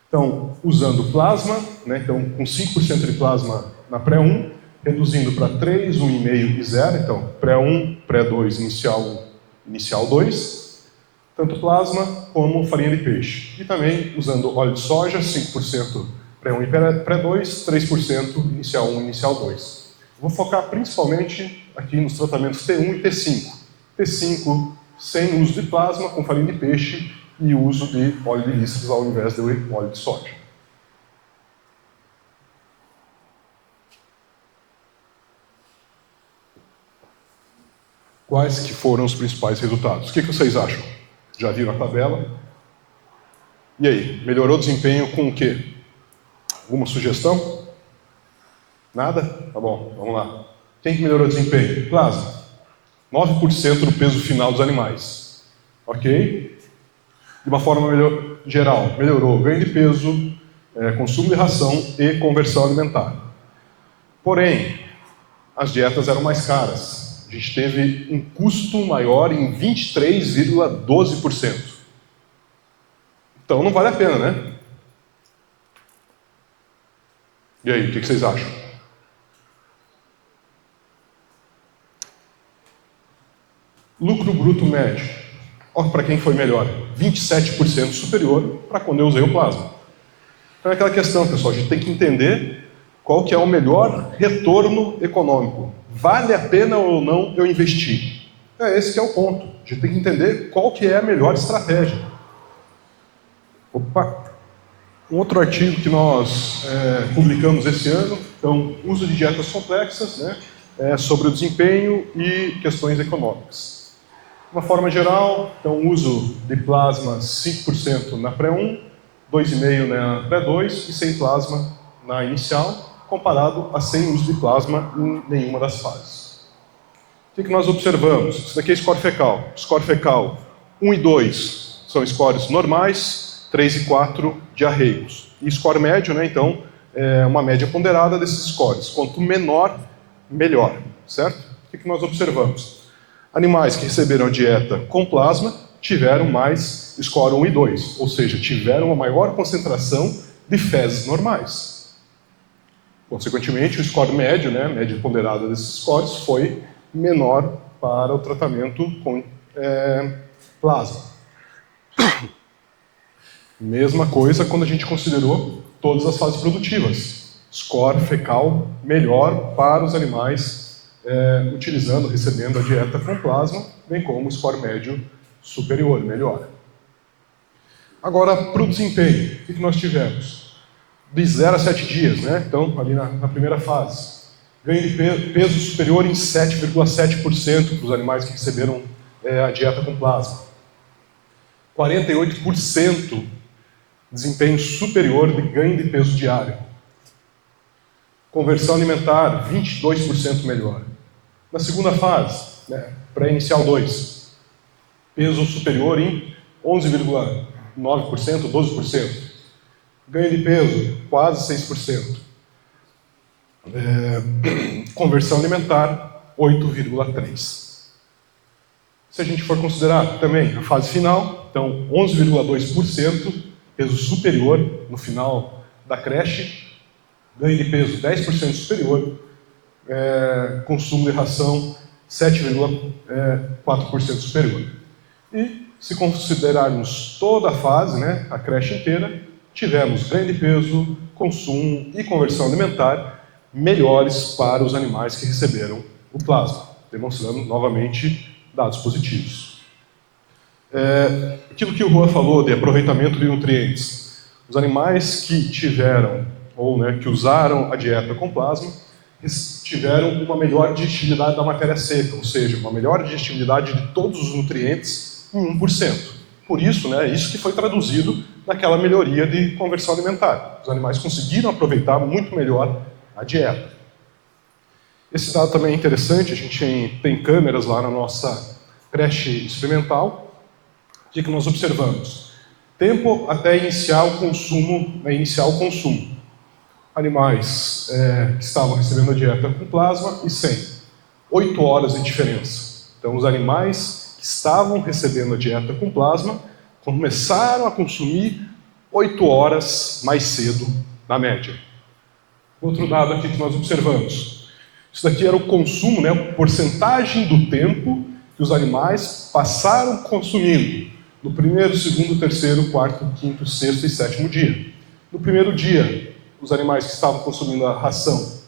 Então, usando plasma, né, então com 5% de plasma na pré-1, reduzindo para 3, 1,5 e 0, então pré-1, pré-2, inicial 2, tanto plasma como farinha de peixe. E também usando óleo de soja, 5% pré-1 e pré-2, 3% inicial 1 e inicial 2. Vou focar principalmente aqui nos tratamentos T1 e T5. T5 sem uso de plasma, com farinha de peixe e uso de óleo de lícitos ao invés do óleo de soja. Quais que foram os principais resultados? O que vocês acham? Já viram a tabela? E aí, melhorou o desempenho com o quê? Alguma sugestão? Nada? Tá bom, vamos lá. Quem que melhorou o desempenho? Plasma. 9% do peso final dos animais. Ok? De uma forma geral, melhorou ganho de peso, consumo de ração e conversão alimentar. Porém, as dietas eram mais caras. A gente teve um custo maior em 23,12%. Então não vale a pena, né? E aí, o que vocês acham? Lucro bruto médio. Olha para quem foi melhor. 27% superior para quando eu usei o plasma. Então é aquela questão, pessoal, a gente tem que entender qual que é o melhor retorno econômico. Vale a pena ou não eu investir? Esse que é o ponto. A gente tem que entender qual que é a melhor estratégia. Opa! Um outro artigo que nós publicamos esse ano, então, uso de dietas complexas, né, sobre o desempenho e questões econômicas. De uma forma geral, então, uso de plasma 5% na pré-1, 2,5% na pré-2 e sem plasma na inicial, comparado a sem uso de plasma em nenhuma das fases. O que nós observamos? Isso daqui é score fecal. Score fecal 1 e 2 são scores normais, 3 e 4 diarreicos. E score médio, né, então, é uma média ponderada desses scores. Quanto menor, melhor. Certo? O que nós observamos? Animais que receberam a dieta com plasma tiveram mais score 1 e 2, ou seja, tiveram uma maior concentração de fezes normais. Consequentemente, o score médio, né, a média ponderada desses scores, foi menor para o tratamento com plasma. Mesma coisa quando a gente considerou todas as fases produtivas. Score fecal melhor para os animais recebendo a dieta com plasma, bem como score médio superior, melhor. Agora, para o desempenho, o que nós tivemos? De 0 a 7 dias, né? Então, ali na primeira fase. Ganho de peso superior em 7,7% para os animais que receberam a dieta com plasma. 48% desempenho superior de ganho de peso diário. Conversão alimentar, 22% melhor. Na segunda fase, né, pré-inicial 2, peso superior em 11,9%, 12%. Ganho de peso, quase 6%. Conversão alimentar, 8,3%. Se a gente for considerar também a fase final, então 11,2%, peso superior no final da creche, ganho de peso 10% superior, consumo de ração 7,4% superior. E, se considerarmos toda a fase, né, a creche inteira, tivemos ganho de peso, consumo e conversão alimentar melhores para os animais que receberam o plasma, demonstrando novamente dados positivos. Aquilo que o Juan falou de aproveitamento de nutrientes. Os animais que tiveram, ou né, que usaram a dieta com plasma, tiveram uma melhor digestibilidade da matéria seca, ou seja, uma melhor digestibilidade de todos os nutrientes em 1%. Por isso, né, isso que foi traduzido naquela melhoria de conversão alimentar. Os animais conseguiram aproveitar muito melhor a dieta. Esse dado também é interessante, a gente tem câmeras lá na nossa creche experimental. O que nós observamos? Tempo até iniciar o consumo. Animais que estavam recebendo a dieta com plasma e sem. 8 horas de diferença. Então, os animais que estavam recebendo a dieta com plasma começaram a consumir 8 horas mais cedo, na média. Outro dado aqui que nós observamos. Isso daqui era o consumo, né, a porcentagem do tempo que os animais passaram consumindo no primeiro, segundo, terceiro, quarto, quinto, sexto e sétimo dia. No primeiro dia, os animais que estavam consumindo a ração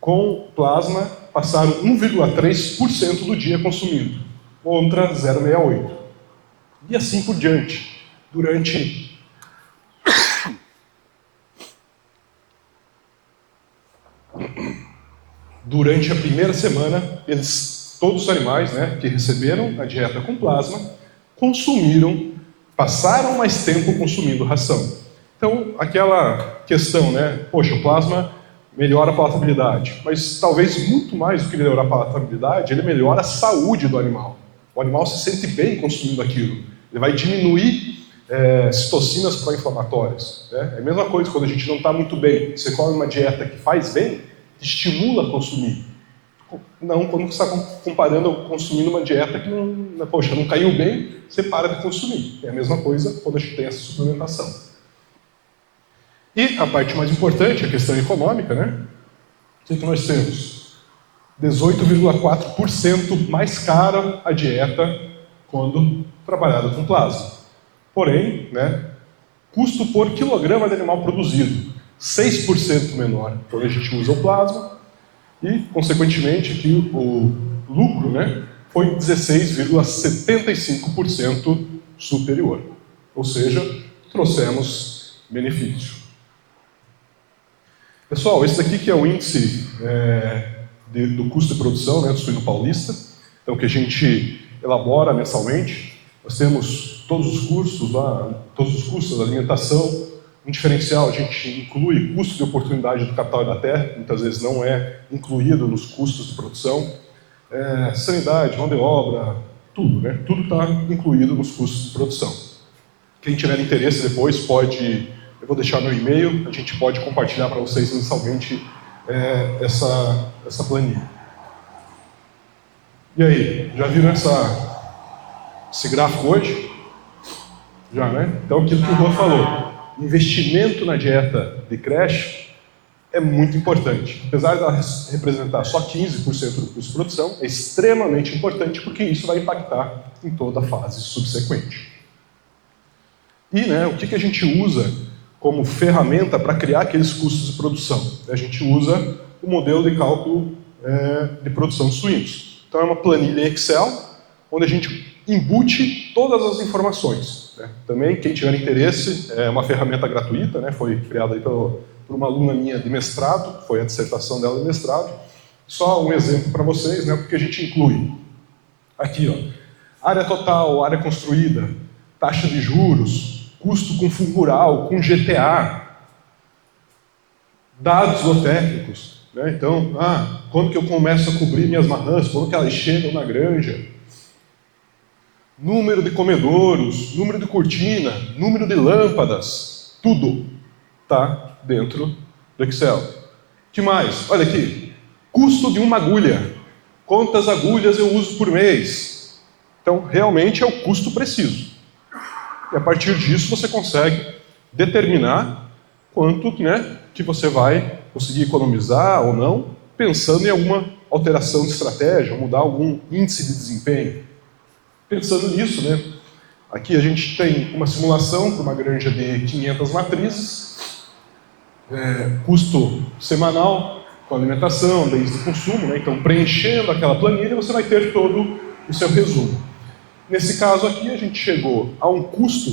com plasma passaram 1,3% do dia consumindo, contra 0,68%. E assim por diante. Durante a primeira semana, todos os animais, né, que receberam a dieta com plasma passaram mais tempo consumindo ração. Então, aquela questão, né, poxa, o plasma melhora a palatabilidade, mas talvez muito mais do que melhorar a palatabilidade, ele melhora a saúde do animal. O animal se sente bem consumindo aquilo. Ele vai diminuir citocinas pró-inflamatórias. Né? É a mesma coisa quando a gente não está muito bem. Você come uma dieta que faz bem, te estimula a consumir. Não quando você está comparando, consumindo uma dieta que não caiu bem, você para de consumir. É a mesma coisa quando a gente tem essa suplementação. E a parte mais importante, a questão econômica, né? O que nós temos? 18,4% mais cara a dieta quando trabalhada com plasma. Porém, né, custo por quilograma de animal produzido, 6% menor quando a gente usa o plasma e, consequentemente, aqui o lucro, né, foi 16,75% superior. Ou seja, trouxemos benefício. Pessoal, esse daqui que é o índice do custo de produção, né, do suíno paulista, então que a gente elabora mensalmente. Nós temos todos os custos lá, todos os custos da alimentação. Um diferencial, a gente inclui custo de oportunidade do capital e da terra, muitas vezes não é incluído nos custos de produção. Sanidade, mão de obra, tudo, né? Tudo está incluído nos custos de produção. Quem tiver interesse depois pode, eu vou deixar meu e-mail, a gente pode compartilhar para vocês mensalmente essa planilha. E aí, já viram esse gráfico hoje? Já, né? Então, aquilo que o Juan falou, investimento na dieta de creche é muito importante. Apesar de ela representar só 15% do custo de produção, é extremamente importante porque isso vai impactar em toda a fase subsequente. E né, o que a gente usa como ferramenta para criar aqueles custos de produção? A gente usa o modelo de cálculo de produção de suínos. Então é uma planilha Excel, onde a gente embute todas as informações. Né? Também, quem tiver interesse, é uma ferramenta gratuita, né? Foi criada aí por uma aluna minha de mestrado, foi a dissertação dela de mestrado. Só um exemplo para vocês, né? Porque a gente inclui aqui, ó, área total, área construída, taxa de juros, custo com fundo rural, com GTA, dados zootécnicos. Né? Então, quando que eu começo a cobrir minhas marrãs, quando que elas chegam na granja, número de comedouros, número de cortina, número de lâmpadas, tudo está dentro do Excel. O que mais? Olha aqui, custo de uma agulha. Quantas agulhas eu uso por mês? Então, realmente é o custo preciso. E a partir disso você consegue determinar quanto, né, que você vai conseguir economizar ou não, pensando em alguma alteração de estratégia, mudar algum índice de desempenho. Pensando nisso, né, aqui a gente tem uma simulação para uma granja de 500 matrizes, custo semanal com alimentação, bens de consumo, né, então preenchendo aquela planilha você vai ter todo o seu resumo. Nesse caso aqui a gente chegou a um custo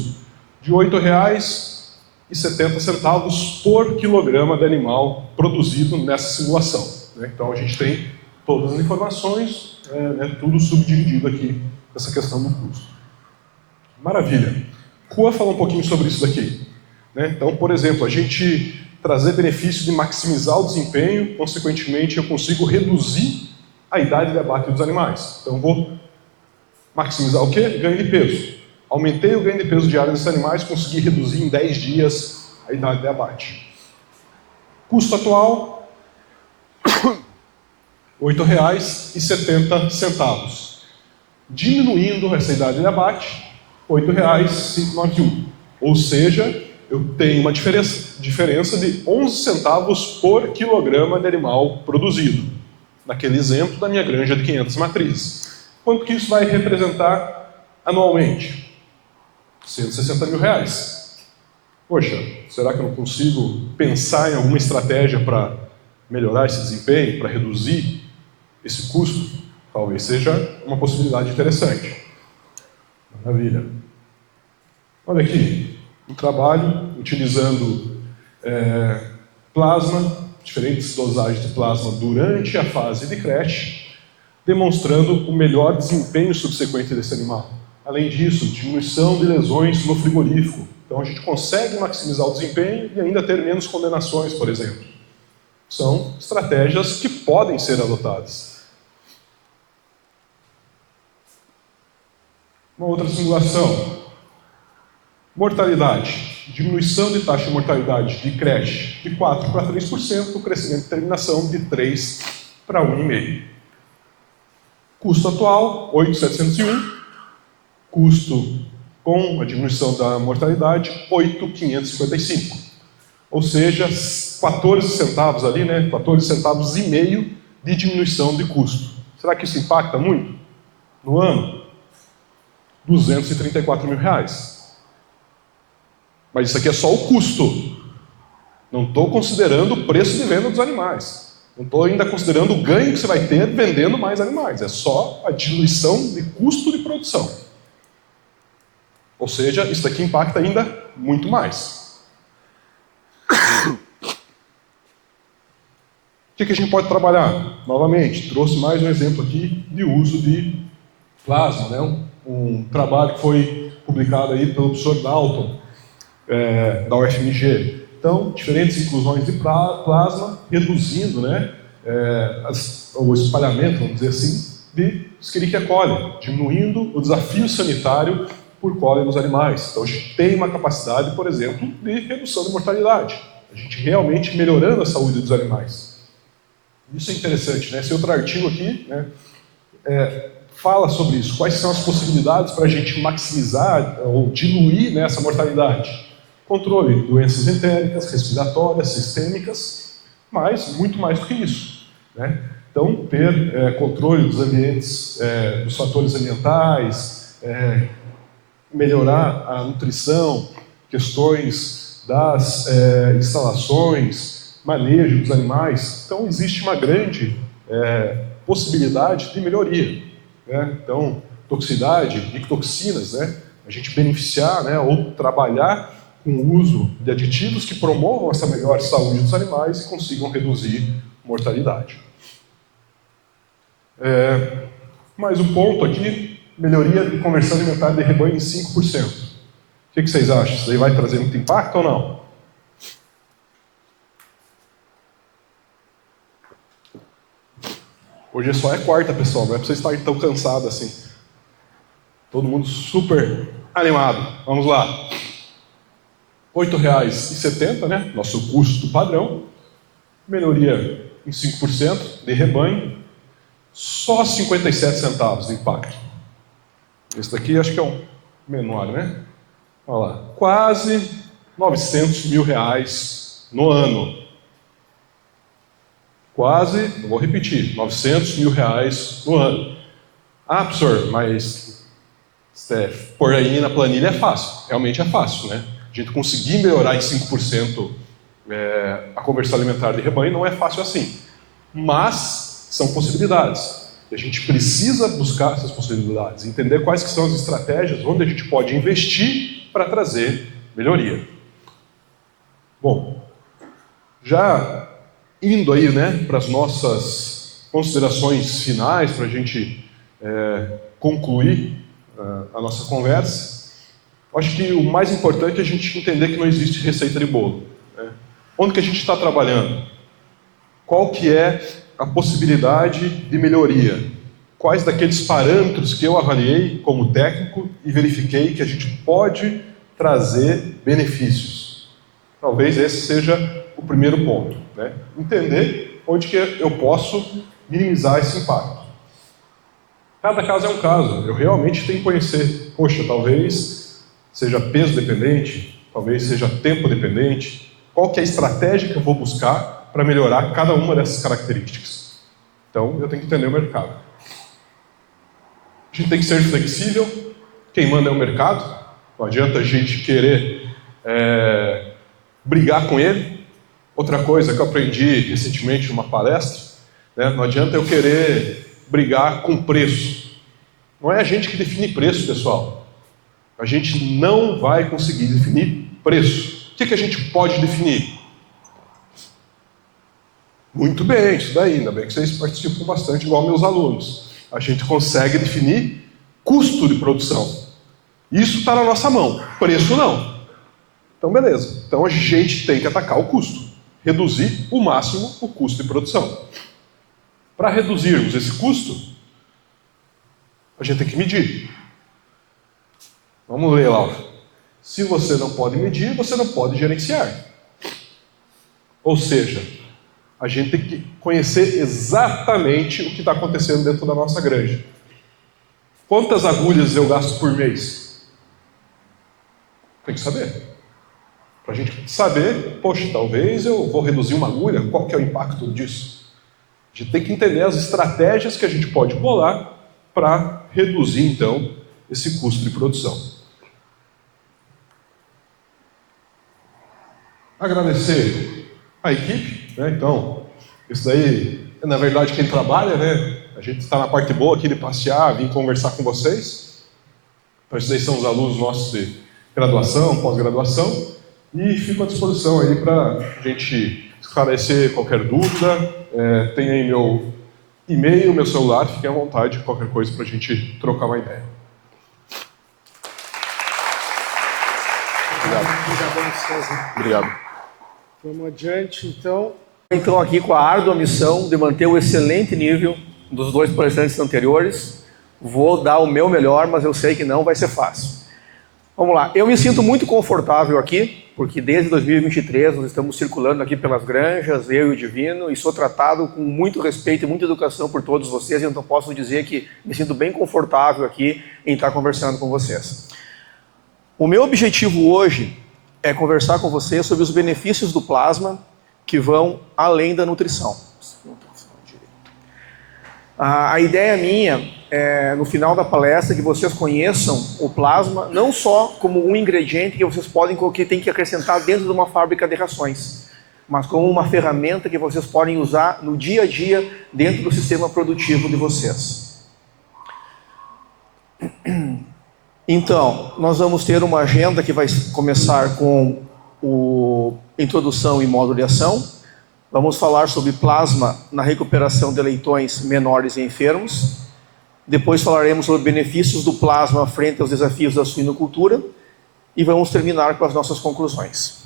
de R$ 8,70 por quilograma de animal produzido nessa simulação. Né? Então a gente tem todas as informações, tudo subdividido aqui, essa questão do custo. Maravilha. Rua falou um pouquinho sobre isso daqui. Né? Então, por exemplo, a gente trazer benefício de maximizar o desempenho, consequentemente eu consigo reduzir a idade de abate dos animais. Então vou maximizar o quê? Ganho de peso. Aumentei o ganho de peso diário desses animais, consegui reduzir em 10 dias a idade de abate. Custo atual, R$ 8,70. Diminuindo essa idade de abate, R$ 8,591. Ou seja, eu tenho uma diferença de 11 centavos por quilograma de animal produzido. Naquele exemplo da minha granja de 500 matrizes. Quanto que isso vai representar anualmente? R$ 160 mil. Poxa, será que eu não consigo pensar em alguma estratégia para melhorar esse desempenho, para reduzir esse custo? Talvez seja uma possibilidade interessante. Maravilha. Olha aqui, um trabalho utilizando plasma, diferentes dosagens de plasma durante a fase de creche, demonstrando o melhor desempenho subsequente desse animal. Além disso, diminuição de lesões no frigorífico. Então a gente consegue maximizar o desempenho e ainda ter menos condenações, por exemplo. São estratégias que podem ser adotadas. Uma outra simulação. Mortalidade. Diminuição de taxa de mortalidade de creche de 4% para 3%, o crescimento de terminação de 3 para 1,5%. Custo atual, 8.701. Custo com a diminuição da mortalidade, 8.555. Ou seja, 14 centavos ali, né? 14 centavos e meio de diminuição de custo. Será que isso impacta muito? No ano? 234 mil reais. Mas isso aqui é só o custo. Não estou considerando o preço de venda dos animais. Não estou ainda considerando o ganho que você vai ter vendendo mais animais. É só a diluição de custo de produção. Ou seja, isso aqui impacta ainda muito mais. O que a gente pode trabalhar? Novamente, trouxe mais um exemplo aqui de uso de plasma, né? Um trabalho que foi publicado aí pelo professor Dalton, da UFMG. Então, diferentes inclusões de plasma, reduzindo, né, o espalhamento, vamos dizer assim, de Escherichia coli, diminuindo o desafio sanitário por cólera nos animais. Então, a gente tem uma capacidade, por exemplo, de redução de mortalidade. A gente realmente melhorando a saúde dos animais. Isso é interessante, né? Esse outro artigo aqui, né, fala sobre isso. Quais são as possibilidades para a gente maximizar ou diluir, né, essa mortalidade? Controle de doenças entéricas, respiratórias, sistêmicas, mas muito mais do que isso, né? Então, ter controle dos ambientes, dos fatores ambientais, melhorar a nutrição, questões das instalações, manejo dos animais. Então, existe uma grande possibilidade de melhoria, né? Então, toxicidade, toxinas, né? A gente beneficiar, né, ou trabalhar com o uso de aditivos que promovam essa melhor saúde dos animais e consigam reduzir mortalidade. Mais um ponto aqui, melhoria de conversão alimentar de rebanho em 5%. O que vocês acham? Isso aí vai trazer muito impacto ou não? Hoje só é quarta, pessoal, não é para vocês estarem tão cansados assim. Todo mundo super animado. Vamos lá. R$ 8,70, né? Nosso custo padrão. Melhoria em 5% de rebanho. Só 57 centavos de impacto. Esse daqui acho que é um menor, né? Olha lá. Quase 900 mil reais no ano. Quase, eu vou repetir, 900 mil reais no ano. Ah, professor, mas por aí na planilha é fácil. Realmente é fácil, né? A gente conseguir melhorar em 5% a conversão alimentar de rebanho não é fácil assim. Mas são possibilidades. E a gente precisa buscar essas possibilidades, entender quais que são as estratégias, onde a gente pode investir para trazer melhoria. Bom, já indo aí, né, para as nossas considerações finais, para a gente concluir a nossa conversa, acho que o mais importante é a gente entender que não existe receita de bolo, né? Onde que a gente está trabalhando? Qual que é a possibilidade de melhoria? Quais daqueles parâmetros que eu avaliei como técnico e verifiquei que a gente pode trazer benefícios? Talvez esse seja o primeiro ponto, né? Entender onde que eu posso minimizar esse impacto. Cada caso é um caso. Eu realmente tenho que conhecer. Poxa, talvez seja peso dependente, talvez seja tempo dependente. Qual que é a estratégia que eu vou buscar para melhorar cada uma dessas características? Então, eu tenho que entender o mercado. A gente tem que ser flexível. Quem manda é o mercado. Não adianta a gente querer brigar com ele. Outra coisa que eu aprendi recentemente numa palestra, né, não adianta eu querer brigar com preço. Não é a gente que define preço, pessoal. A gente não vai conseguir definir preço. O que a gente pode definir? Muito bem, isso daí, ainda bem que vocês participam bastante, igual meus alunos. A gente consegue definir custo de produção. Isso está na nossa mão, preço não. Então, beleza. Então, a gente tem que atacar o custo. Reduzir o máximo o custo de produção. Para reduzirmos esse custo, a gente tem que medir. Vamos ler lá. Se você não pode medir, você não pode gerenciar. Ou seja, A gente tem que conhecer exatamente o que está acontecendo dentro da nossa granja. Quantas agulhas eu gasto por mês? Tem que saber. Para a gente saber, poxa, talvez eu vou reduzir uma agulha, qual que é o impacto disso? A gente tem que entender as estratégias que a gente pode bolar para reduzir, então, esse custo de produção. Agradecer a equipe, né? Então, isso daí é, na verdade, quem trabalha, né? A gente está na parte boa aqui de passear, vir conversar com vocês. Então, esses daí são os alunos nossos de graduação, pós-graduação, e fico à disposição aí para a gente esclarecer qualquer dúvida. Tem aí meu e-mail, meu celular, fiquem à vontade, qualquer coisa para a gente trocar uma ideia. Obrigado. Vamos adiante, então. Então, aqui com a árdua missão de manter o excelente nível dos dois palestrantes anteriores. Vou dar o meu melhor, mas eu sei que não vai ser fácil. Vamos lá. Eu me sinto muito confortável aqui, porque desde 2023 nós estamos circulando aqui pelas granjas, eu e o Divino, e sou tratado com muito respeito e muita educação por todos vocês, então posso dizer que me sinto bem confortável aqui em estar conversando com vocês. O meu objetivo hoje é conversar com vocês sobre os benefícios do plasma que vão além da nutrição. A ideia minha é, no final da palestra, que vocês conheçam o plasma não só como um ingrediente que vocês podem, que tem que acrescentar dentro de uma fábrica de rações, mas como uma ferramenta que vocês podem usar no dia a dia dentro do sistema produtivo de vocês. Então, nós vamos ter uma agenda que vai começar com introdução e módulo de ação. Vamos falar sobre plasma na recuperação de leitões menores e enfermos. Depois falaremos sobre benefícios do plasma frente aos desafios da suinocultura. E vamos terminar com as nossas conclusões.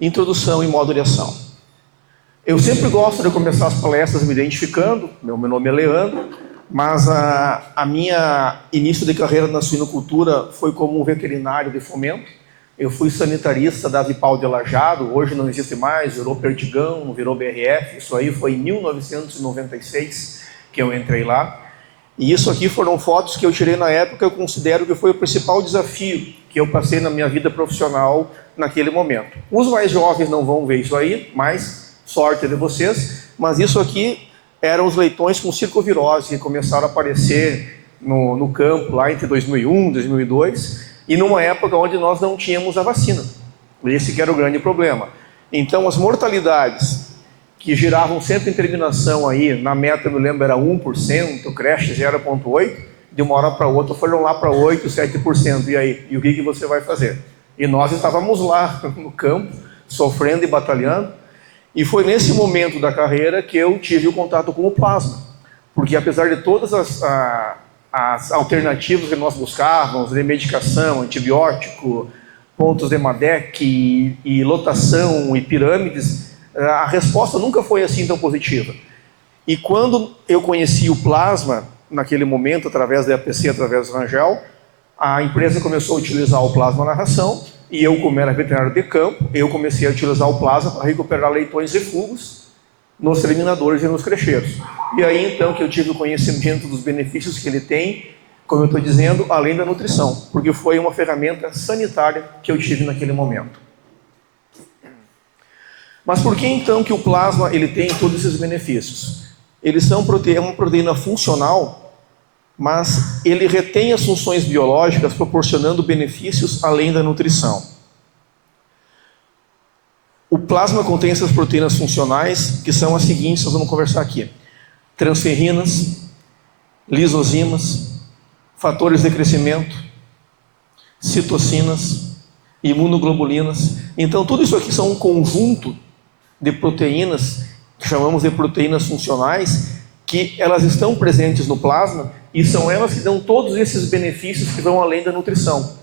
Introdução e módulo de ação. Eu sempre gosto de começar as palestras me identificando. Meu nome é Leandro, mas a minha início de carreira na suinocultura foi como um veterinário de fomento. Eu fui sanitarista da Vipal de Lajeado, hoje não existe mais, virou Perdigão, virou BRF, isso aí foi em 1996 que eu entrei lá. E isso aqui foram fotos que eu tirei na época, eu considero que foi o principal desafio que eu passei na minha vida profissional naquele momento. Os mais jovens não vão ver isso aí, mas sorte de vocês, mas isso aqui eram os leitões com circovirose que começaram a aparecer no campo lá entre 2001 e 2002, e numa época onde nós não tínhamos a vacina. Esse que era o grande problema. Então, as mortalidades que giravam sempre em terminação aí, na meta, eu me lembro, era 1%, creche 0,8%, de uma hora para outra foram lá para 8%, 7%. E aí? E o que você vai fazer? E nós estávamos lá no campo, sofrendo e batalhando, e foi nesse momento da carreira que eu tive o contato com o plasma. Porque apesar de todas as alternativas que nós buscávamos, de medicação, antibiótico, pontos de Madec e lotação e pirâmides, a resposta nunca foi assim tão positiva. E quando eu conheci o plasma, naquele momento, através da APC, através do Rangel, a empresa começou a utilizar o plasma na ração, e eu, como era veterinário de campo, eu comecei a utilizar o plasma para recuperar leitões e refugos nos terminadores e nos crecheiros. E aí então que eu tive o conhecimento dos benefícios que ele tem, como eu estou dizendo, além da nutrição, porque foi uma ferramenta sanitária que eu tive naquele momento. Mas por que então que o plasma ele tem todos esses benefícios? Eles são uma proteína funcional, mas ele retém as funções biológicas, proporcionando benefícios além da nutrição. O plasma contém essas proteínas funcionais, que são as seguintes, nós vamos conversar aqui. Transferrinas, lisozimas, fatores de crescimento, citocinas, imunoglobulinas. Então, tudo isso aqui são um conjunto de proteínas, que chamamos de proteínas funcionais, que elas estão presentes no plasma e são elas que dão todos esses benefícios que vão além da nutrição.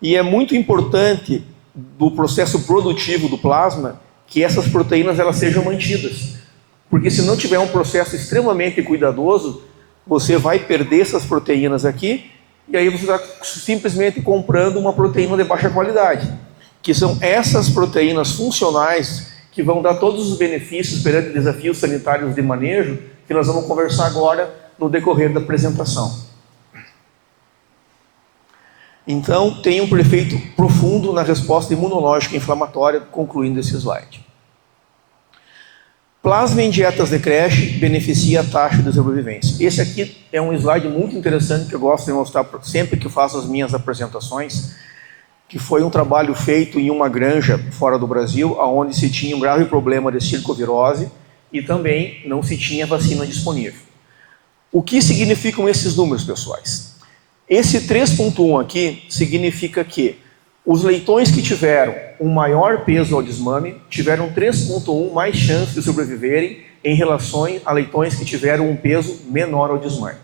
E é muito importante do processo produtivo do plasma que essas proteínas elas sejam mantidas, porque se não tiver um processo extremamente cuidadoso, você vai perder essas proteínas aqui e aí você está simplesmente comprando uma proteína de baixa qualidade, que são essas proteínas funcionais que vão dar todos os benefícios perante desafios sanitários de manejo, que nós vamos conversar agora no decorrer da apresentação. Então, tem um efeito profundo na resposta imunológica inflamatória, concluindo esse slide. Plasma em dietas de creche beneficia a taxa de sobrevivência. Esse aqui é um slide muito interessante que eu gosto de mostrar sempre que faço as minhas apresentações, que foi um trabalho feito em uma granja fora do Brasil, onde se tinha um grave problema de circovirose e também não se tinha vacina disponível. O que significam esses números, pessoais? Esse 3.1 aqui significa que os leitões que tiveram um maior peso ao desmame tiveram 3.1 mais chance de sobreviverem em relação a leitões que tiveram um peso menor ao desmame.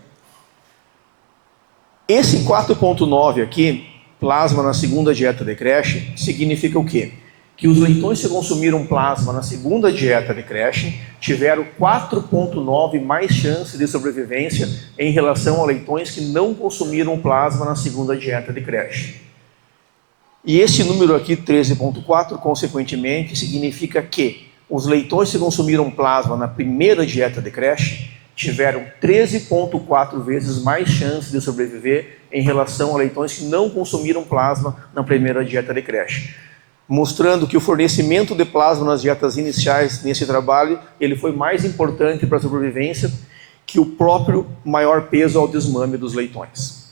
Esse 4.9 aqui, plasma na segunda dieta de creche, significa o quê? Que os leitões que consumiram plasma na segunda dieta de creche tiveram 4.9 mais chance de sobrevivência em relação a leitões que não consumiram plasma na segunda dieta de creche. E esse número aqui, 13.4, consequentemente, significa que os leitões que consumiram plasma na primeira dieta de creche tiveram 13.4 vezes mais chance de sobreviver em relação a leitões que não consumiram plasma na primeira dieta de creche. Mostrando que o fornecimento de plasma nas dietas iniciais nesse trabalho, ele foi mais importante para a sobrevivência que o próprio maior peso ao desmame dos leitões.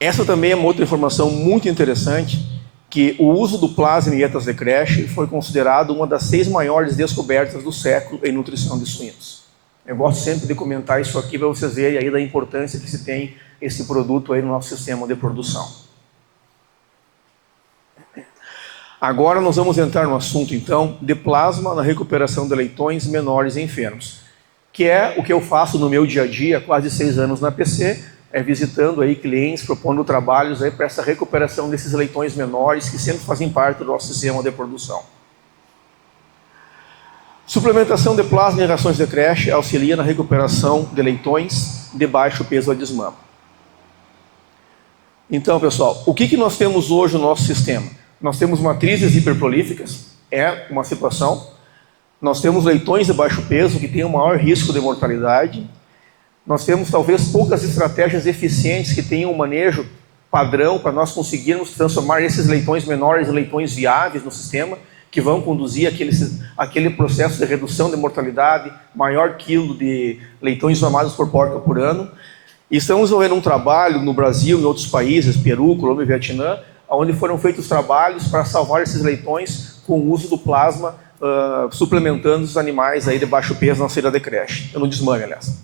Essa também é uma outra informação muito interessante, que o uso do plasma em dietas de creche foi considerado uma das 6 maiores descobertas do século em nutrição de suínos. Eu gosto sempre de comentar isso aqui para vocês verem aí da importância que se tem esse produto aí no nosso sistema de produção. Agora nós vamos entrar no assunto, então, de plasma na recuperação de leitões menores e enfermos, que é o que eu faço no meu dia a dia, há quase 6 anos na PC, visitando aí clientes, propondo trabalhos aí para essa recuperação desses leitões menores que sempre fazem parte do nosso sistema de produção. Suplementação de plasma em rações de creche auxilia na recuperação de leitões de baixo peso a desmame. Então, pessoal, o que nós temos hoje no nosso sistema? Nós temos matrizes hiperprolíficas, é uma situação. Nós temos leitões de baixo peso que têm o maior risco de mortalidade. Nós temos talvez poucas estratégias eficientes que tenham um manejo padrão para nós conseguirmos transformar esses leitões menores em leitões viáveis no sistema, que vão conduzir aquele processo de redução de mortalidade, maior quilo de leitões mamados por porca por ano. E estamos desenvolvendo um trabalho no Brasil, em outros países, Peru, Colômbia e Vietnã, onde foram feitos trabalhos para salvar esses leitões com o uso do plasma, suplementando os animais aí de baixo peso na saída de creche, no desmame, aliás.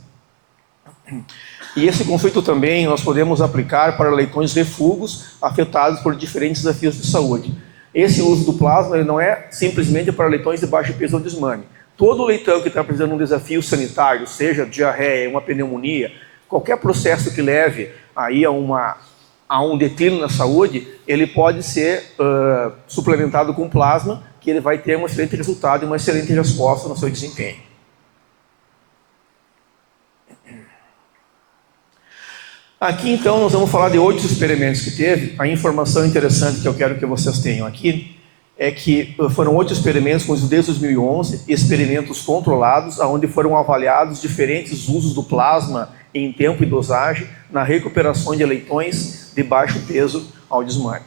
E esse conceito também nós podemos aplicar para leitões refugos afetados por diferentes desafios de saúde. Esse uso do plasma ele não é simplesmente para leitões de baixo peso ou desmame. Todo leitão que está apresentando um desafio sanitário, seja diarreia, uma pneumonia, qualquer processo que leve aí a um declínio na saúde, ele pode ser suplementado com plasma, que ele vai ter um excelente resultado e uma excelente resposta no seu desempenho. Aqui, então, nós vamos falar de 8 experimentos que teve. A informação interessante que eu quero que vocês tenham aqui é que foram 8 experimentos, desde 2011, experimentos controlados, onde foram avaliados diferentes usos do plasma em tempo e dosagem na recuperação de leitões de baixo peso ao desmame.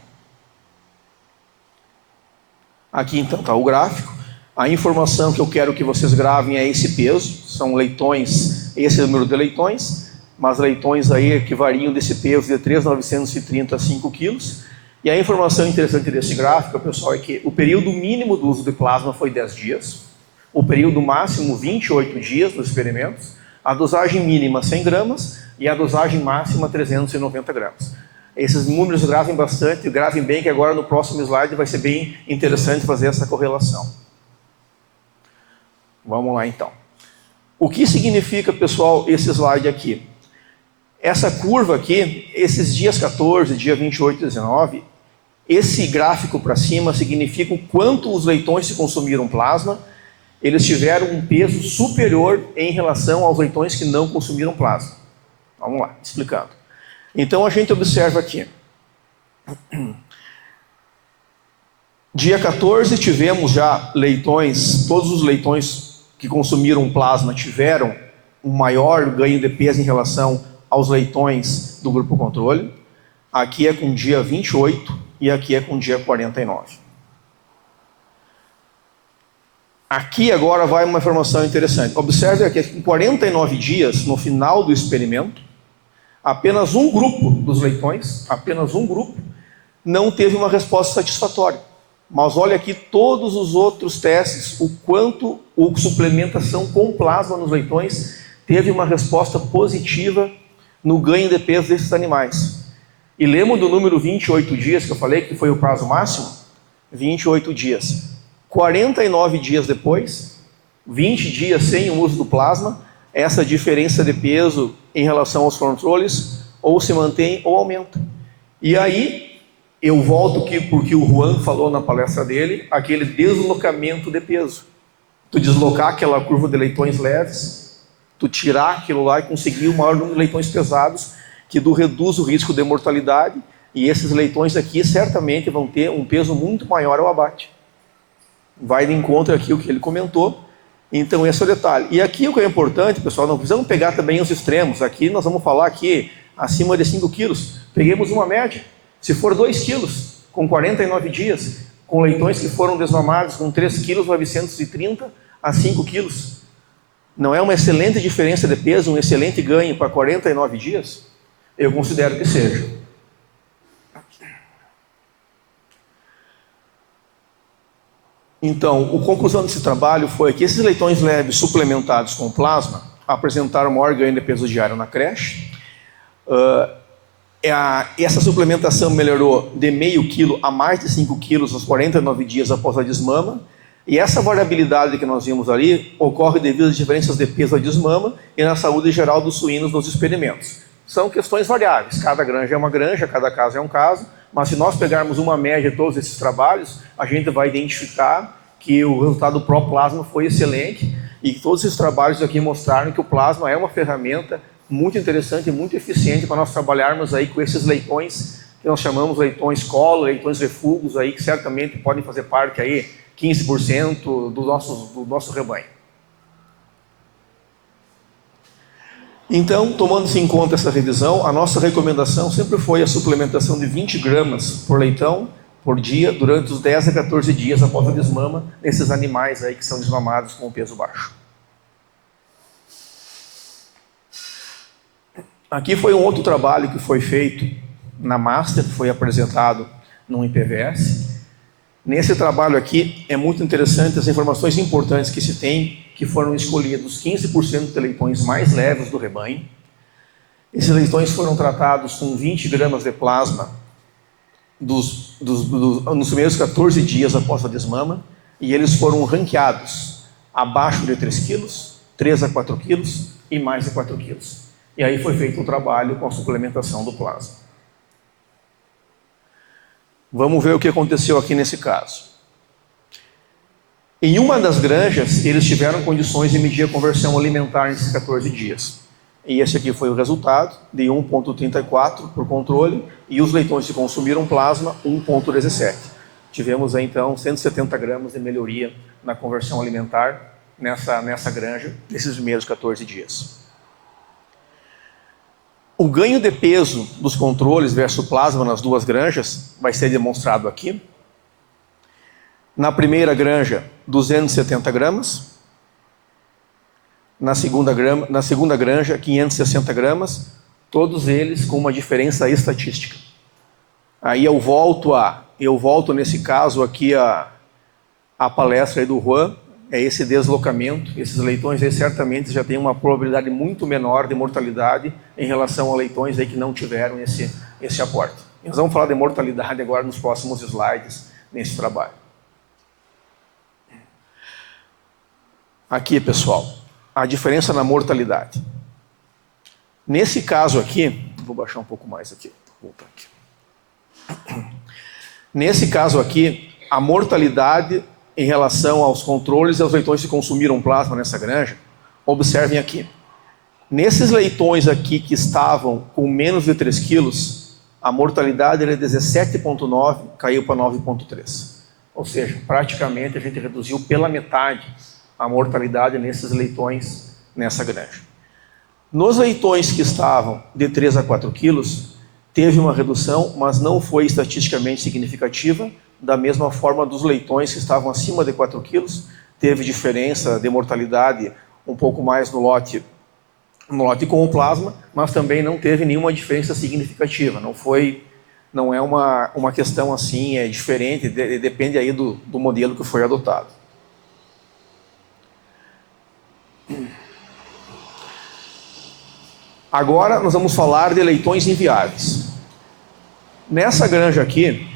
Aqui, então, está o gráfico. A informação que eu quero que vocês gravem é esse peso, são leitões, esse é o número de leitões, mas leitões aí que variam desse peso de 3.930 a 5 quilos. E a informação interessante desse gráfico, pessoal, é que o período mínimo do uso de plasma foi 10 dias, o período máximo 28 dias dos experimentos, a dosagem mínima 100 gramas e a dosagem máxima 390 gramas. Esses números gravem bastante, gravem bem, que agora no próximo slide vai ser bem interessante fazer essa correlação. Vamos lá então. O que significa, pessoal, esse slide aqui? Essa curva aqui, esses dias 14, dia 28 e 19, esse gráfico para cima significa o quanto os leitões que consumiram plasma, eles tiveram um peso superior em relação aos leitões que não consumiram plasma. Vamos lá, explicando. Então a gente observa aqui. Dia 14 tivemos já leitões, todos os leitões que consumiram plasma tiveram um maior ganho de peso em relação aos leitões do grupo controle. Aqui é com dia 28 e aqui é com dia 49. Aqui agora vai uma informação interessante. Observe aqui, em 49 dias, no final do experimento, apenas um grupo dos leitões, apenas um grupo, não teve uma resposta satisfatória. Mas olha aqui todos os outros testes, o quanto a suplementação com plasma nos leitões teve uma resposta positiva no ganho de peso desses animais. E lembra do número 28 dias que eu falei que foi o prazo máximo? 28 dias. 49 dias depois, 20 dias sem o uso do plasma, essa diferença de peso em relação aos controles ou se mantém ou aumenta. E aí, eu volto aqui porque o Juan falou na palestra dele, aquele deslocamento de peso. Tu deslocar aquela curva de leitões leves, tu tirar aquilo lá e conseguir o maior número de leitões pesados, que reduz o risco de mortalidade, e esses leitões aqui certamente vão ter um peso muito maior ao abate. Vai de encontro aqui o que ele comentou. Então esse é o detalhe. E aqui o que é importante, pessoal, não precisamos pegar também os extremos. Aqui nós vamos falar aqui acima de 5 quilos. Peguemos uma média. Se for 2 quilos, com 49 dias, com leitões que foram desmamados com 3 quilos 930 a 5 quilos. Não é uma excelente diferença de peso, um excelente ganho para 49 dias? Eu considero que seja. Então, a conclusão desse trabalho foi que esses leitões leves suplementados com plasma apresentaram maior ganho de peso diário na creche. Essa suplementação melhorou de meio quilo a mais de 5 quilos aos 49 dias após a desmama. E essa variabilidade que nós vimos ali ocorre devido às diferenças de peso da desmama e na saúde geral dos suínos nos experimentos. São questões variáveis, cada granja é uma granja, cada caso é um caso, mas se nós pegarmos uma média de todos esses trabalhos, a gente vai identificar que o resultado pró-plasma foi excelente e que todos esses trabalhos aqui mostraram que o plasma é uma ferramenta muito interessante e muito eficiente para nós trabalharmos aí com esses leitões que nós chamamos leitões colo, leitões refugos aí, que certamente podem fazer parte aí 15% do nosso rebanho. Então, tomando-se em conta essa revisão, a nossa recomendação sempre foi a suplementação de 20 gramas por leitão por dia durante os 10 a 14 dias após a desmama nesses animais aí que são desmamados com peso baixo. Aqui foi um outro trabalho que foi feito na Master, foi apresentado no IPVS. Nesse trabalho aqui é muito interessante as informações importantes que se tem, que foram escolhidos 15% de leitões mais leves do rebanho. Esses leitões foram tratados com 20 gramas de plasma nos primeiros 14 dias após a desmama, e eles foram ranqueados abaixo de 3 quilos, 3 a 4 quilos e mais de 4 quilos. E aí foi feito um trabalho com a suplementação do plasma. Vamos ver o que aconteceu aqui nesse caso. Em uma das granjas, eles tiveram condições de medir a conversão alimentar nesses 14 dias. E esse aqui foi o resultado, de 1,34 por controle, e os leitões que consumiram plasma, 1,17. Tivemos aí, então 170 gramas de melhoria na conversão alimentar nessa granja, nesses primeiros 14 dias. O ganho de peso dos controles versus plasma nas duas granjas vai ser demonstrado aqui. Na primeira granja, 270 gramas. Na segunda granja, 560 gramas. Todos eles com uma diferença estatística. Aí eu volto nesse caso aqui a palestra aí do Juan, é esse deslocamento. Esses leitões aí certamente já têm uma probabilidade muito menor de mortalidade em relação a leitões aí que não tiveram esse aporte. Nós vamos falar de mortalidade agora nos próximos slides nesse trabalho. Aqui, pessoal, a diferença na mortalidade. Nesse caso aqui, vou baixar um pouco mais aqui, vou voltar aqui. Nesse caso aqui, a mortalidade em relação aos controles e aos leitões que consumiram plasma nessa granja, observem aqui. Nesses leitões aqui que estavam com menos de 3 quilos, a mortalidade era 17,9, caiu para 9,3. Ou seja, praticamente a gente reduziu pela metade a mortalidade nesses leitões nessa granja. Nos leitões que estavam de 3 a 4 quilos, teve uma redução, mas não foi estatisticamente significativa. Da mesma forma, dos leitões que estavam acima de 4 quilos, teve diferença de mortalidade um pouco mais no lote com o plasma, mas também não teve nenhuma diferença significativa. Não é uma questão assim, é diferente, depende aí do modelo que foi adotado. Agora nós vamos falar de leitões inviáveis. Nessa granja aqui,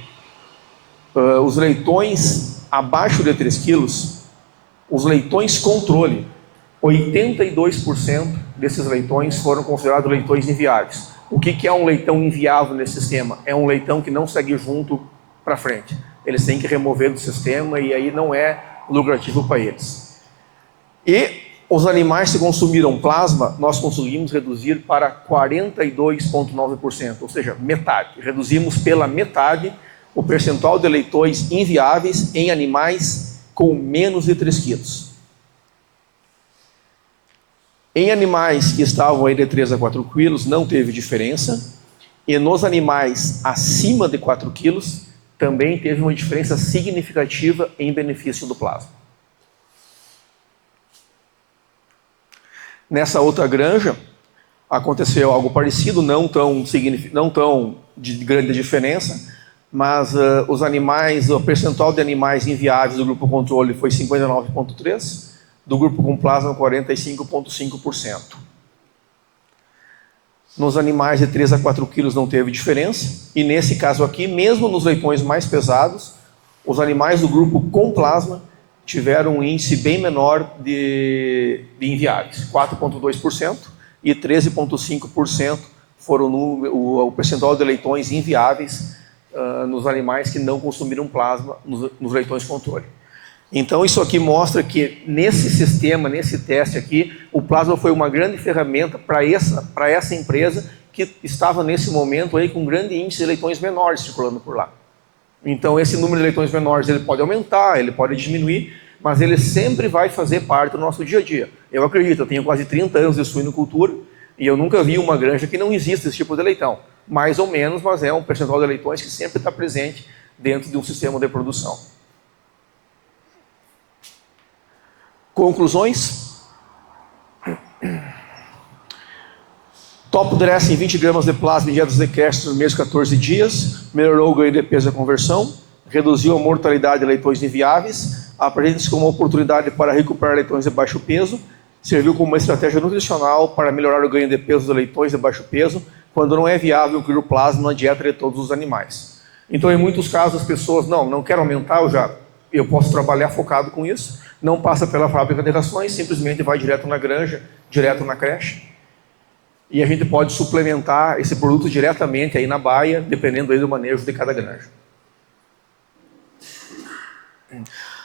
os leitões abaixo de 3 quilos, os leitões controle, 82% desses leitões foram considerados leitões inviáveis. O que é um leitão inviável nesse sistema? É um leitão que não segue junto para frente. Eles têm que remover do sistema e aí não é lucrativo para eles. E os animais que consumiram plasma, nós conseguimos reduzir para 42,9%, ou seja, metade. Reduzimos pela metade o percentual de leitões inviáveis em animais com menos de 3 quilos. Em animais que estavam aí de 3 a 4 quilos, não teve diferença. E nos animais acima de 4 quilos, também teve uma diferença significativa em benefício do plasma. Nessa outra granja, aconteceu algo parecido, não tão de grande diferença, mas os animais, o percentual de animais inviáveis do grupo controle foi 59,3%, do grupo com plasma 45,5%. Nos animais de 3 a 4 quilos não teve diferença, e nesse caso aqui, mesmo nos leitões mais pesados, os animais do grupo com plasma tiveram um índice bem menor de inviáveis, 4,2%, e 13,5% foram o percentual de leitões inviáveis nos animais que não consumiram plasma nos leitões controle. Então isso aqui mostra que nesse sistema, nesse teste aqui, o plasma foi uma grande ferramenta para essa empresa que estava nesse momento aí com um grande índice de leitões menores circulando por lá. Então esse número de leitões menores ele pode aumentar, ele pode diminuir, mas ele sempre vai fazer parte do nosso dia a dia. Eu acredito, eu tenho quase 30 anos de suinocultura e eu nunca vi uma granja que não exista esse tipo de leitão. Mais ou menos, mas é um percentual de leitões que sempre está presente dentro de um sistema de produção. Conclusões. Top dressing 20 gramas de plasma em dietas de crestas nos primeiros 14 dias, melhorou o ganho de peso e a conversão, reduziu a mortalidade de leitões inviáveis, apresenta-se como uma oportunidade para recuperar leitões de baixo peso, serviu como uma estratégia nutricional para melhorar o ganho de peso de leitões de baixo peso, quando não é viável incluir o plasma na dieta de todos os animais. Então, em muitos casos, as pessoas, não quero aumentar, eu posso trabalhar focado com isso, não passa pela fábrica de rações, simplesmente vai direto na granja, direto na creche. E a gente pode suplementar esse produto diretamente aí na baia, dependendo aí do manejo de cada granja.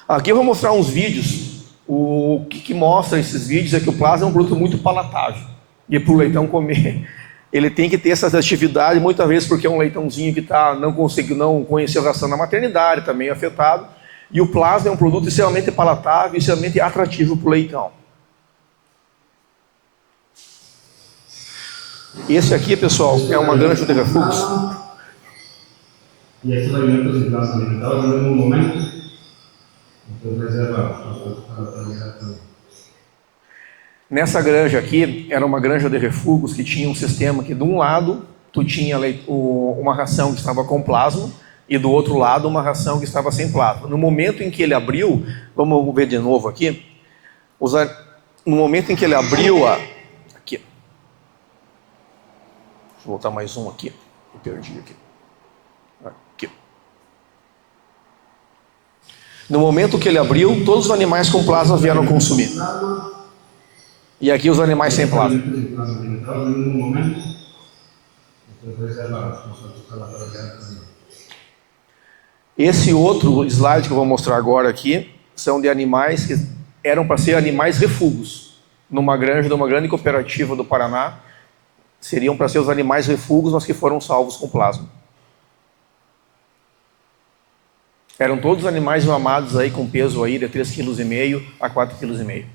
Aqui eu vou mostrar uns vídeos. O que mostra esses vídeos é que o plasma é um produto muito palatável. E para o leitão comer, ele tem que ter essas atividades, muitas vezes porque é um leitãozinho que não conheceu ração na maternidade, está meio afetado. E o plasma é um produto extremamente palatável e extremamente atrativo para o leitão. Esse aqui, pessoal, é uma granja de refúgio. Y estos alimentos se están alimentados en un momento, entonces Nessa granja aqui, era uma granja de refúgios que tinha um sistema que de um lado, tu tinha uma ração que estava com plasma, e do outro lado uma ração que estava sem plasma. No momento em que ele abriu, vamos ver de novo aqui, no momento em que ele abriu aqui, deixa eu voltar mais um aqui, eu perdi aqui. No momento que ele abriu, todos os animais com plasma vieram consumir. E aqui os animais sem plasma. Esse outro slide que eu vou mostrar agora aqui são de animais que eram para ser animais refúgios. Numa granja de uma grande cooperativa do Paraná, seriam para ser os animais refúgios, mas que foram salvos com plasma. Eram todos animais mamados aí com peso aí de 3,5 kg a 4,5 kg.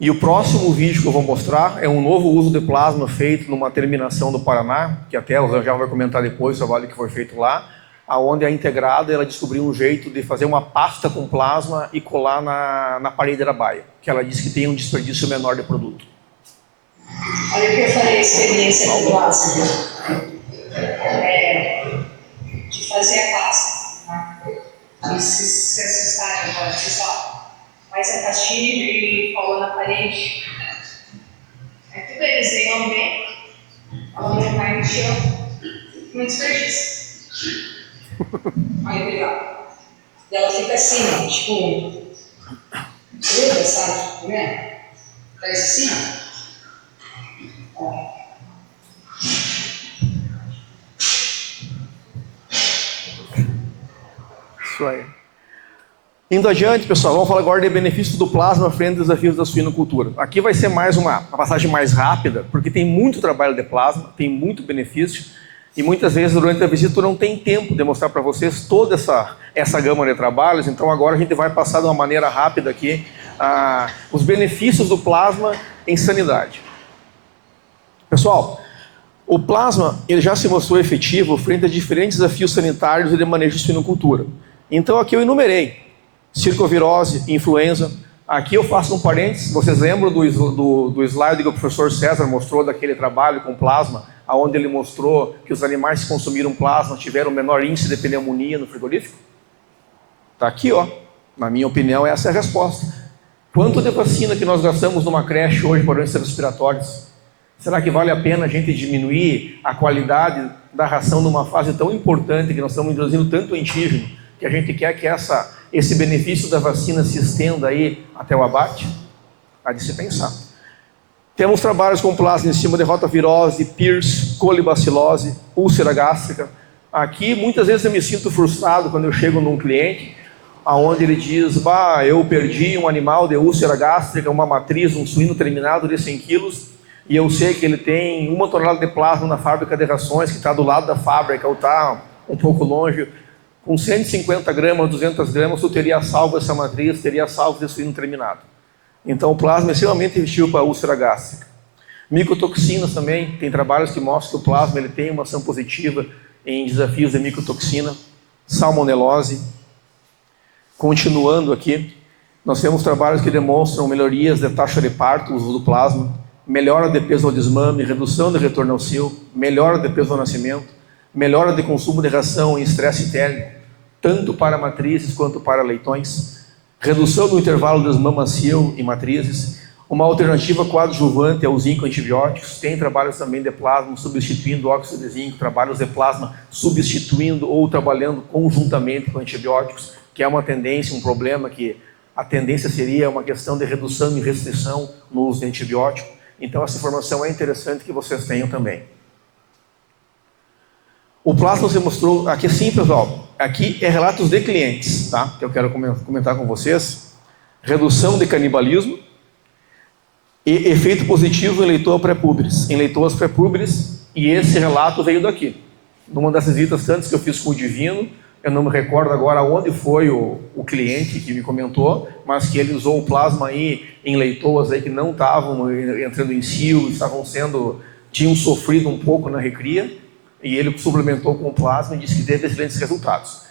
E o próximo vídeo que eu vou mostrar é um novo uso de plasma feito numa terminação do Paraná, que até o Rangel vai comentar depois o trabalho que foi feito lá, aonde a Integrada ela descobriu um jeito de fazer uma pasta com plasma e colar na parede da baia, que ela disse que tem um desperdício menor de produto. Olha o que eu falei, experiência com plasma. De fazer a pasta. Né? De se assustarem agora, pessoal. Faz a pastilha e cola na parede. É tudo eles desenham bem. Ela não vai no chão. Não desperdício. Aí, legal. E ela fica assim, ó, tipo. Gruda, sabe? Tá vendo? Faz assim, ó. Isso aí. Indo adiante, pessoal, vamos falar agora de benefícios do plasma frente aos desafios da suinocultura. Aqui vai ser mais uma passagem mais rápida, porque tem muito trabalho de plasma, tem muito benefício, e muitas vezes durante a visita tu não tem tempo de mostrar para vocês toda essa gama de trabalhos, então agora a gente vai passar de uma maneira rápida aqui os benefícios do plasma em sanidade. Pessoal, o plasma ele já se mostrou efetivo frente a diferentes desafios sanitários e de manejo de suinocultura. Então aqui eu enumerei circovirose, influenza. Aqui eu faço um parênteses, vocês lembram do slide que o professor César mostrou daquele trabalho com plasma, onde ele mostrou que os animais que consumiram plasma tiveram menor índice de pneumonia no frigorífico? Está aqui, ó. Na minha opinião, essa é a resposta. Quanto de vacina que nós gastamos numa creche hoje para doenças respiratórias? Será que vale a pena a gente diminuir a qualidade da ração numa fase tão importante que nós estamos introduzindo tanto antígeno, que a gente quer que esse benefício da vacina se estenda aí até o abate? Há de se pensar. Temos trabalhos com plasma em cima de rotavirose, PIRS, colibacilose, úlcera gástrica. Aqui, muitas vezes eu me sinto frustrado quando eu chego num cliente, onde ele diz, eu perdi um animal de úlcera gástrica, uma matriz, um suíno terminado de 100 quilos, e eu sei que ele tem 1 tonelada de plasma na fábrica de rações, que está do lado da fábrica, ou está um pouco longe. Com 150 gramas, 200 gramas, tu teria salvo essa matriz, teria salvo esse suíno terminado. Então o plasma é extremamente efetivo para a úlcera gástrica. Micotoxinas também, tem trabalhos que mostram que o plasma ele tem uma ação positiva em desafios de micotoxina. Salmonelose. Continuando aqui, nós temos trabalhos que demonstram melhorias de taxa de parto, uso do plasma, melhora de peso ao desmame, redução de retorno ao cio, melhora de peso ao nascimento, melhora de consumo de ração em estresse térmico, tanto para matrizes quanto para leitões, redução do intervalo desmama-cio em matrizes, uma alternativa coadjuvante ao zinco antibióticos, tem trabalhos também de plasma substituindo óxido de zinco, trabalhos de plasma substituindo ou trabalhando conjuntamente com antibióticos, que é uma tendência, um problema que a tendência seria uma questão de redução e restrição no uso de antibiótico. Então essa informação é interessante que vocês tenham também. O plasma se mostrou, aqui sim pessoal, aqui é relatos de clientes, tá? Que eu quero comentar com vocês. Redução de canibalismo e efeito positivo em leitoa pré-púberes, em leitoas pré-púberes, e esse relato veio daqui. Numa das visitas tantas que eu fiz com o Divino, eu não me recordo agora onde foi o cliente que me comentou, mas que ele usou o plasma aí em leitoas aí que não estavam entrando em cio, tinham sofrido um pouco na recria, e ele suplementou com plasma e disse que teve excelentes resultados.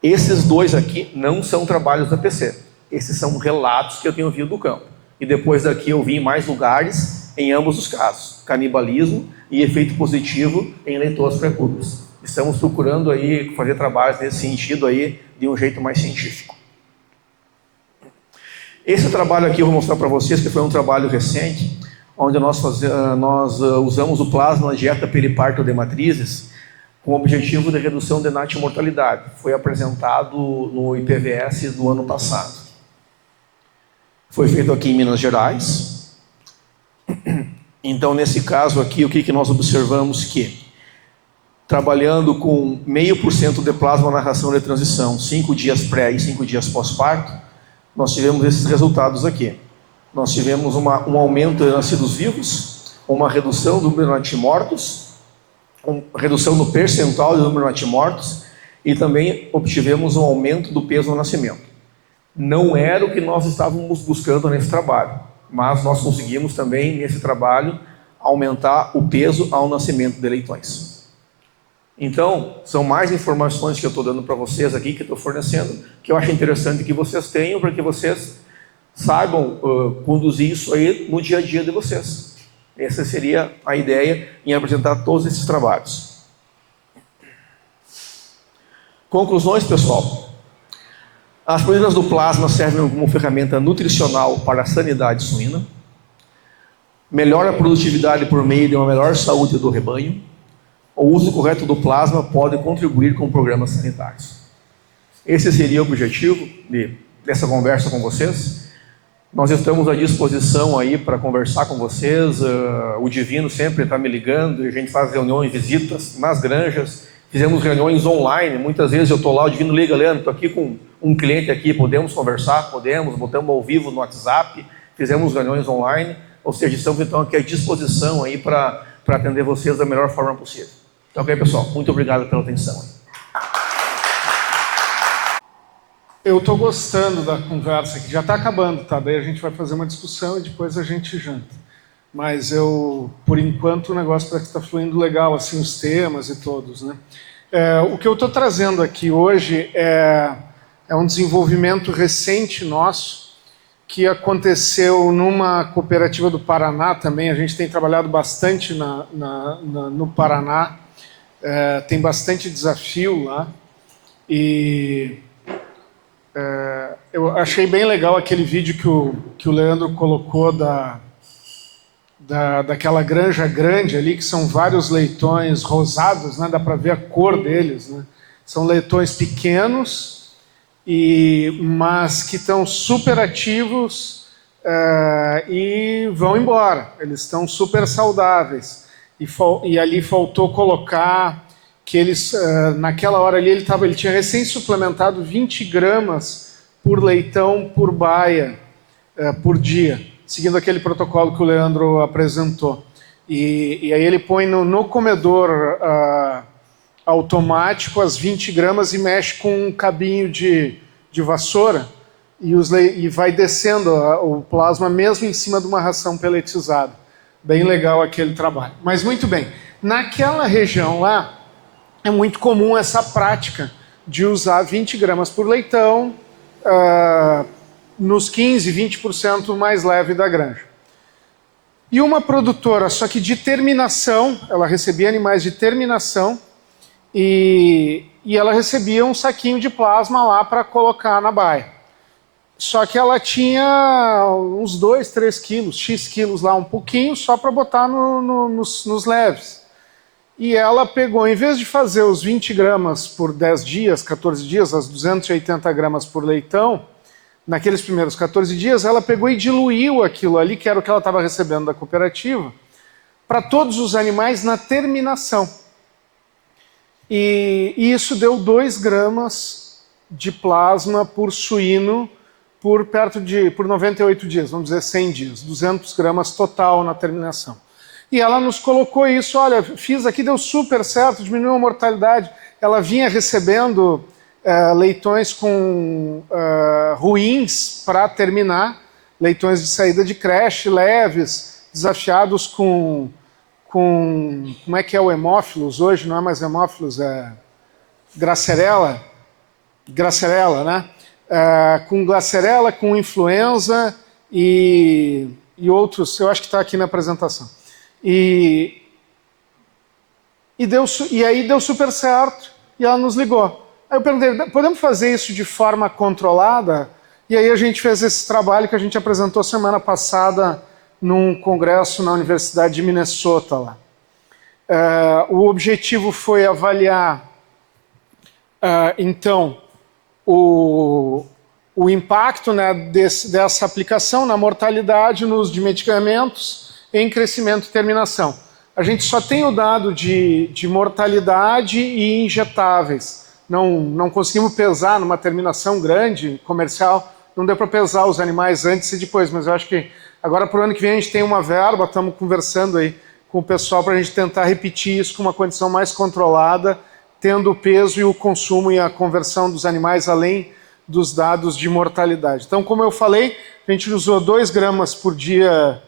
Esses dois aqui não são trabalhos da PC. Esses são relatos que eu tenho ouvido do campo. E depois daqui eu vi em mais lugares, em ambos os casos. Canibalismo e efeito positivo em leitoas pré-púberes. Estamos procurando aí fazer trabalhos nesse sentido aí, de um jeito mais científico. Esse trabalho aqui eu vou mostrar para vocês, que foi um trabalho recente, onde nós usamos o plasma na dieta periparto de matrizes com o objetivo de redução de natimortalidade. Foi apresentado no IPVS do ano passado. Foi feito aqui em Minas Gerais. Então, nesse caso aqui, o que nós observamos que, trabalhando com 0,5% de plasma na ração de transição, 5 dias pré e 5 dias pós-parto, nós tivemos esses resultados aqui. Nós tivemos um aumento de nascidos vivos, uma redução do número de natimortos redução no percentual do número de natimortos e também obtivemos um aumento do peso no nascimento. Não era o que nós estávamos buscando nesse trabalho, mas nós conseguimos também, nesse trabalho, aumentar o peso ao nascimento de leitões. Então, são mais informações que eu estou dando para vocês aqui, que eu estou fornecendo, que eu acho interessante que vocês tenham, para que vocês saibam conduzir isso aí no dia a dia de vocês. Essa seria a ideia em apresentar todos esses trabalhos. Conclusões, pessoal. As proteínas do plasma servem como ferramenta nutricional para a sanidade suína, melhora a produtividade por meio de uma melhor saúde do rebanho. O uso correto do plasma pode contribuir com programas sanitários. Esse seria o objetivo dessa conversa com vocês. Nós estamos à disposição aí para conversar com vocês. O Divino sempre está me ligando, a gente faz reuniões, visitas nas granjas. Fizemos reuniões online, muitas vezes eu estou lá, o Divino liga, Leandro, estou aqui com um cliente aqui, podemos conversar? Podemos, botamos ao vivo no WhatsApp, fizemos reuniões online, ou seja, estamos então aqui à disposição aí para atender vocês da melhor forma possível. Então, ok, pessoal, muito obrigado pela atenção. Eu estou gostando da conversa aqui, já está acabando, tá? Daí a gente vai fazer uma discussão e depois a gente janta. Mas por enquanto, o negócio parece que está fluindo legal, assim, os temas e todos, né? O que eu estou trazendo aqui hoje é um desenvolvimento recente nosso, que aconteceu numa cooperativa do Paraná também. A gente tem trabalhado bastante no Paraná, tem bastante desafio lá, e eu achei bem legal aquele vídeo que o Leandro colocou daquela granja grande ali, que são vários leitões rosados, né? Dá para ver a cor deles, né? São leitões pequenos, mas que estão super ativos e vão embora. Eles estão super saudáveis. E ali faltou colocar que eles, naquela hora ali, ele tinha recém suplementado 20 gramas por leitão por baia por dia, seguindo aquele protocolo que o Leandro apresentou. E aí ele põe no comedor automático as 20 gramas e mexe com um cabinho de vassoura e vai descendo o plasma mesmo em cima de uma ração peletizada. Bem legal aquele trabalho. Mas muito bem, naquela região lá é muito comum essa prática de usar 20 gramas por leitão nos 15, 20% mais leve da granja. E uma produtora, só que de terminação, ela recebia animais de terminação e ela recebia um saquinho de plasma lá para colocar na baia. Só que ela tinha uns 2, 3 quilos, X quilos lá, um pouquinho, só para botar nos leves. E ela pegou, em vez de fazer os 20 gramas por 10 dias, 14 dias, as 280 gramas por leitão, naqueles primeiros 14 dias, ela pegou e diluiu aquilo ali, que era o que ela estava recebendo da cooperativa, para todos os animais na terminação. E isso deu 2 gramas de plasma por suíno por 98 dias, vamos dizer 100 dias, 200 gramas total na terminação. E ela nos colocou isso, olha, fiz aqui, deu super certo, diminuiu a mortalidade. Ela vinha recebendo leitões ruins para terminar, leitões de saída de creche, leves, desafiados com como é que é o hemófilos hoje, não é mais hemófilos, é Gracerella, né? Com Gracerella, com influenza e outros, eu acho que está aqui na apresentação. E aí deu super certo e ela nos ligou. Aí eu perguntei, podemos fazer isso de forma controlada? E aí a gente fez esse trabalho que a gente apresentou semana passada num congresso na Universidade de Minnesota lá. O objetivo foi avaliar, então, o impacto, né, dessa aplicação na mortalidade, no uso de medicamentos, em crescimento e terminação. A gente só tem o dado de mortalidade e injetáveis. Não conseguimos pesar numa terminação grande, comercial, não deu para pesar os animais antes e depois, mas eu acho que agora para o ano que vem a gente tem uma verba, estamos conversando aí com o pessoal para a gente tentar repetir isso com uma condição mais controlada, tendo o peso e o consumo e a conversão dos animais além dos dados de mortalidade. Então, como eu falei, a gente usou 2 gramas por dia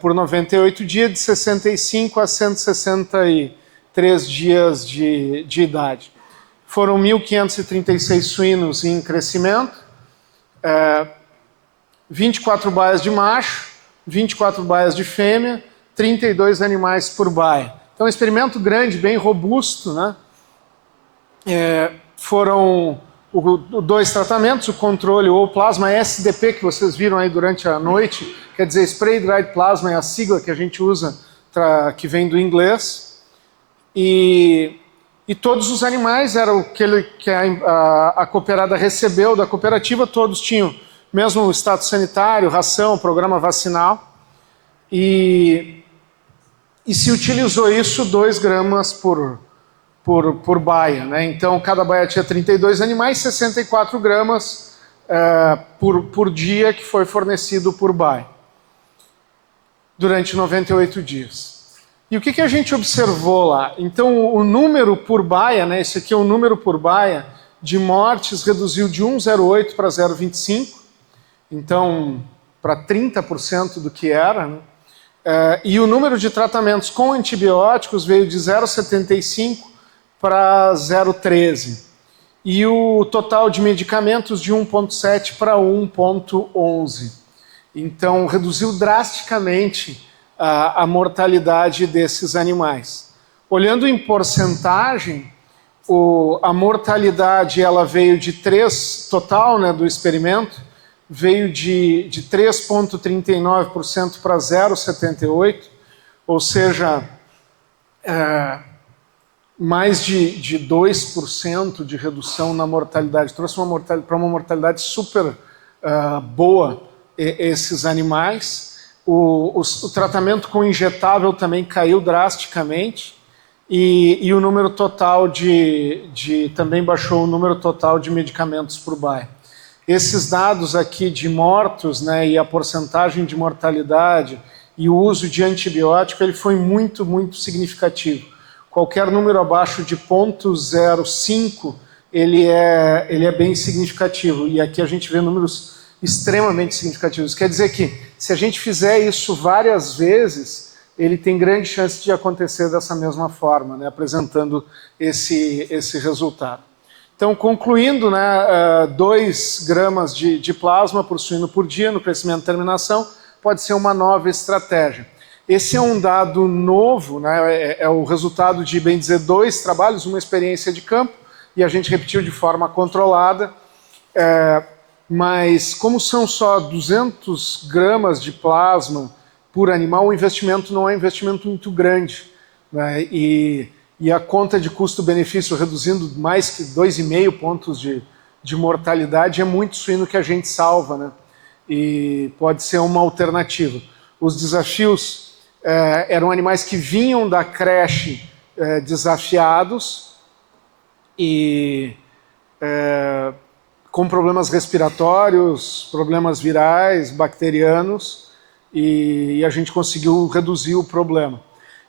por 98 dias, de 65 a 163 dias de idade. Foram 1.536 suínos em crescimento, 24 baias de macho, 24 baias de fêmea, 32 animais por baia. Então, um experimento grande, bem robusto, né? Foram 2 tratamentos, o controle ou plasma SDP, que vocês viram aí durante a noite, quer dizer, Spray Dried Plasma é a sigla que a gente usa, que vem do inglês. E todos os animais eram aquele que a cooperada recebeu da cooperativa, todos tinham mesmo status sanitário, ração, programa vacinal. E se utilizou isso 2 gramas por baia, né? Então, cada baia tinha 32 animais, 64 gramas por dia que foi fornecido por baia, durante 98 dias. E o que a gente observou lá? Então, o número por baia, né? Esse aqui é o número por baia de mortes, reduziu de 1,08 para 0,25, então, para 30% do que era, né? E o número de tratamentos com antibióticos veio de 0,75 para 0,13. E o total de medicamentos de 1,7 para 1,11. Então, reduziu drasticamente a mortalidade desses animais. Olhando em porcentagem, a mortalidade ela veio de 3, total, né, do experimento, veio de 3,39% para 0,78%, ou seja, mais de 2% de redução na mortalidade. Trouxe para uma mortalidade super boa esses animais. O tratamento com injetável também caiu drasticamente e o número total também baixou o número total de medicamentos por baia. Esses dados aqui de mortos, né, e a porcentagem de mortalidade e o uso de antibiótico, ele foi muito, muito significativo. Qualquer número abaixo de 0,05, ele é bem significativo. E aqui a gente vê números extremamente significativos. Quer dizer que, se a gente fizer isso várias vezes, ele tem grande chance de acontecer dessa mesma forma, né, apresentando esse resultado. Então, concluindo, né, 2 gramas de plasma por suíno por dia no crescimento e terminação pode ser uma nova estratégia. Esse é um dado novo, né, é o resultado de, bem dizer, 2 trabalhos, uma experiência de campo, e a gente repetiu de forma controlada, mas como são só 200 gramas de plasma por animal, o investimento não é um investimento muito grande, né, e a conta de custo-benefício reduzindo mais que 2,5 pontos de mortalidade é muito suíno que a gente salva, né, e pode ser uma alternativa. Os desafios eram animais que vinham da creche desafiados e com problemas respiratórios, problemas virais, bacterianos, e a gente conseguiu reduzir o problema.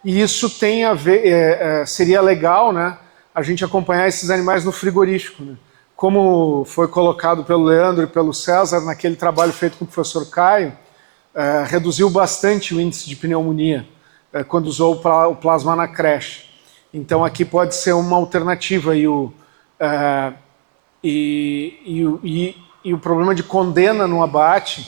E isso tem a ver, seria legal, né, a gente acompanhar esses animais no frigorífico, né? Como foi colocado pelo Leandro e pelo César naquele trabalho feito com o professor Caio, reduziu bastante o índice de pneumonia quando usou o plasma na creche. Então aqui pode ser uma alternativa e o problema de condena no abate,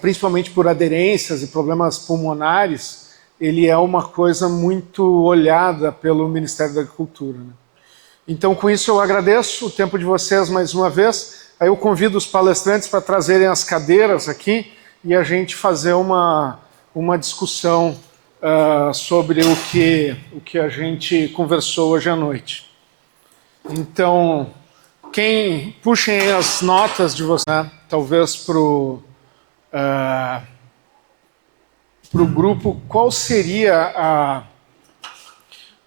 principalmente por aderências e problemas pulmonares, ele é uma coisa muito olhada pelo Ministério da Agricultura, né? Então, com isso, eu agradeço o tempo de vocês mais uma vez. Aí eu convido os palestrantes para trazerem as cadeiras aqui e a gente fazer uma discussão sobre o que a gente conversou hoje à noite. Então, puxem aí as notas de vocês, né? Talvez para o grupo, qual seria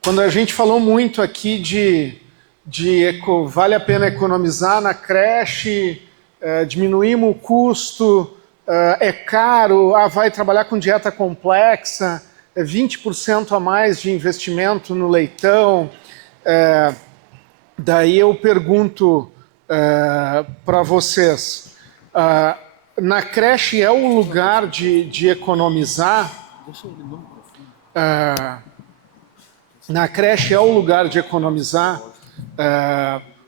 quando a gente falou muito aqui vale a pena economizar na creche, diminuímos o custo, é caro, vai trabalhar com dieta complexa, 20% a mais de investimento no leitão. Daí eu pergunto para vocês, na creche é o lugar de economizar? Na creche é o lugar de economizar?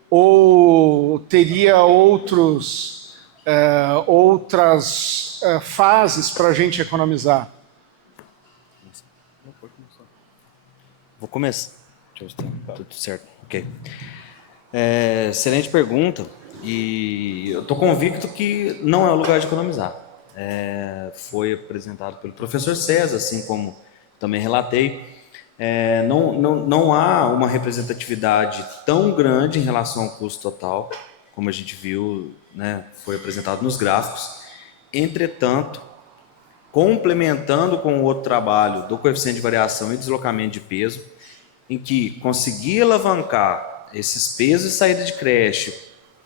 Ou teria outras fases para a gente economizar? Vou começar. Deixa eu ver, tudo certo. Ok. Excelente pergunta. E eu estou convicto que não é o lugar de economizar. Foi apresentado pelo professor César, assim como também relatei. Não há uma representatividade tão grande em relação ao custo total, como a gente viu, né, foi apresentado nos gráficos. Entretanto, complementando com o outro trabalho do coeficiente de variação e deslocamento de peso, em que conseguir alavancar esses pesos de saída de creche,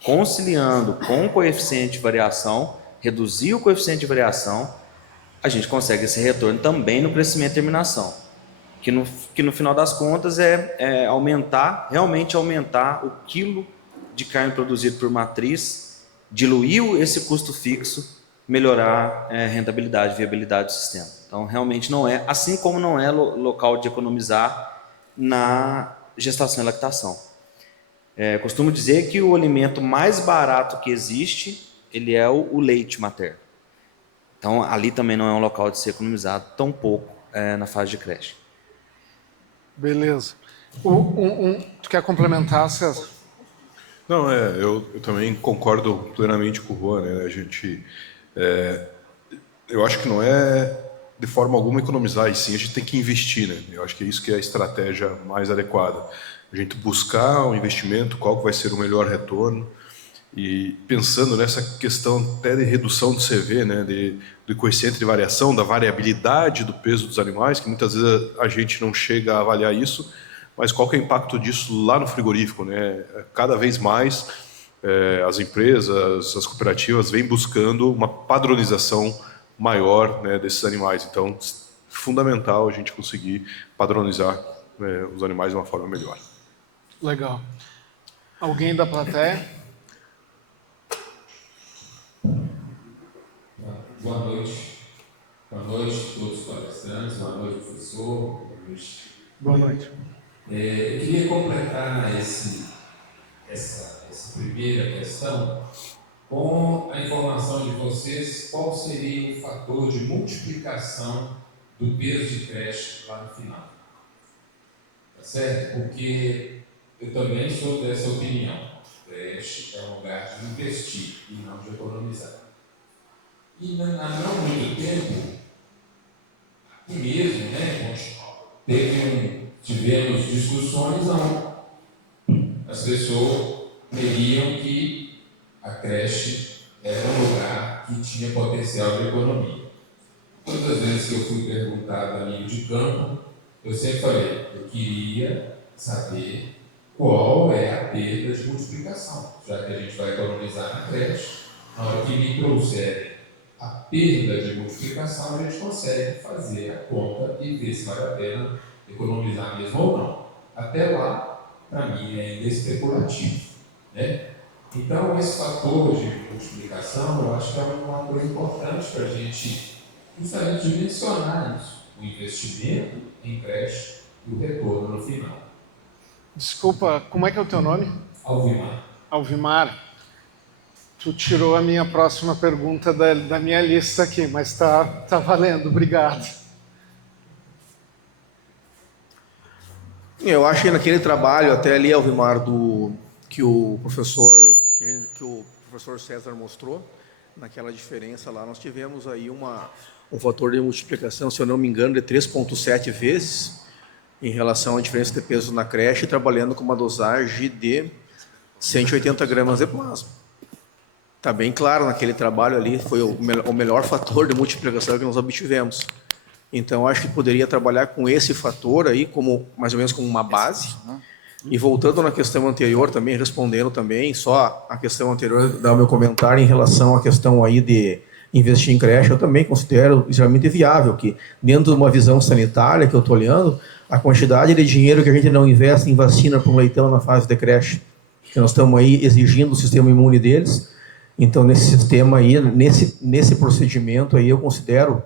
conciliando com o coeficiente de variação, reduzir o coeficiente de variação, a gente consegue esse retorno também no crescimento e terminação, que no final das contas realmente aumentar o quilo de carne produzido por matriz, diluir esse custo fixo, melhorar a rentabilidade e viabilidade do sistema. Então, realmente não é, assim como não é local de economizar na gestação e lactação. Costumo dizer que o alimento mais barato que existe, ele é o leite materno. Então, ali também não é um local de ser economizado, tão pouco na fase de creche. Beleza. Tu quer complementar, César? Não, eu também concordo plenamente com o Juan, né? Eu acho que não é de forma alguma economizar, e sim a gente tem que investir, né? Eu acho que é isso que é a estratégia mais adequada. A gente buscar o investimento, qual que vai ser o melhor retorno, e pensando nessa questão até de redução do CV, né? Do coeficiente de variação, da variabilidade do peso dos animais, que muitas vezes a gente não chega a avaliar isso, mas qual que é o impacto disso lá no frigorífico, né? Cada vez mais as empresas, as cooperativas vêm buscando uma padronização maior, né, desses animais. Então, fundamental a gente conseguir padronizar os animais de uma forma melhor. Legal. Alguém da plateia? Boa noite. Boa noite a todos os palestrantes, boa noite, professor. Boa noite. Boa noite. Eu queria completar essa primeira questão com a informação de vocês qual seria o fator de multiplicação do peso de creche lá no final. Tá certo? Porque eu também sou dessa opinião. Creche é um lugar de investir e não de economizar. E há não muito tempo, aqui mesmo, né, tivemos discussões onde as pessoas veriam que a creche era um lugar que tinha potencial de economia. Todas as vezes que eu fui perguntado a nível de campo, eu sempre falei, eu queria saber qual é a perda de multiplicação, já que a gente vai economizar na creche. Na hora que me trouxerem a perda de multiplicação, a gente consegue fazer a conta e ver se vale a pena economizar mesmo ou não. Até lá, para mim, é ainda especulativo, né? Então, esse fator de multiplicação, eu acho que é uma coisa importante para a gente justamente dimensionar isso, o investimento em creche e o retorno no final. Desculpa, como é que é o teu nome? Alvimar. Alvimar. Tu tirou a minha próxima pergunta da minha lista aqui, mas tá valendo, obrigado. Eu acho que naquele trabalho, até ali, Alvimar, que o professor César mostrou, naquela diferença lá, nós tivemos aí um fator de multiplicação, se eu não me engano, de 3,7 vezes em relação à diferença de peso na creche, trabalhando com uma dosagem de 180 gramas de plasma. Está bem claro, naquele trabalho ali, foi o melhor fator de multiplicação que nós obtivemos. Então, acho que poderia trabalhar com esse fator aí, mais ou menos como uma base. E voltando na questão anterior também, respondendo também, só a questão anterior, dar o meu comentário em relação à questão aí de investir em creche, eu também considero extremamente viável, que dentro de uma visão sanitária que eu estou olhando, a quantidade de dinheiro que a gente não investe em vacina para um leitão na fase de creche, que nós estamos aí exigindo o sistema imune deles. Então, nesse sistema aí, nesse procedimento aí, eu considero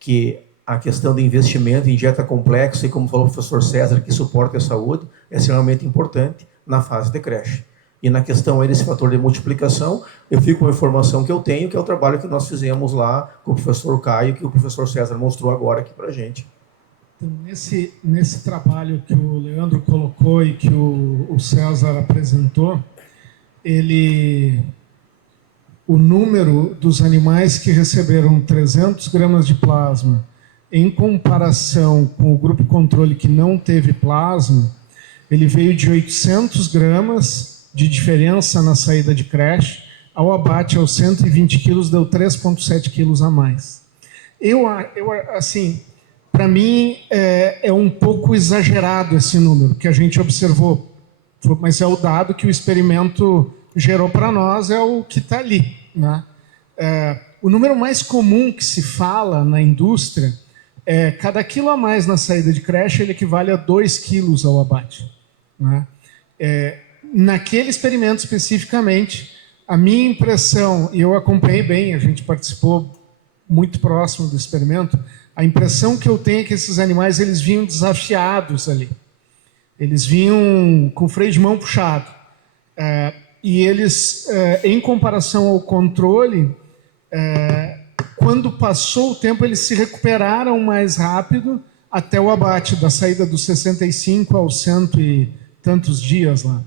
que a questão de investimento em dieta complexa, e como falou o professor César, que suporta a saúde, é extremamente importante na fase de creche. E na questão aí desse fator de multiplicação, eu fico com a informação que eu tenho, que é o trabalho que nós fizemos lá com o professor Caio, que o professor César mostrou agora aqui para a gente. Então, nesse trabalho que o Leandro colocou e que o César apresentou, o número dos animais que receberam 300 gramas de plasma em comparação com o grupo controle que não teve plasma, ele veio de 800 gramas de diferença na saída de creche, ao abate aos 120 quilos, deu 3,7 quilos a mais. Assim, para mim, é um pouco exagerado esse número que a gente observou, mas é o dado que o experimento gerou para nós, é o que está ali, né? O número mais comum que se fala na indústria é cada quilo a mais na saída de creche, ele equivale a 2 quilos ao abate, né? Naquele experimento especificamente, a minha impressão, e eu acompanhei bem, a gente participou muito próximo do experimento, a impressão que eu tenho é que esses animais eles vinham desafiados ali. Eles vinham com o freio de mão puxado. E eles, em comparação ao controle, quando passou o tempo, eles se recuperaram mais rápido até o abate, da saída dos 65 aos 100 e tantos dias lá,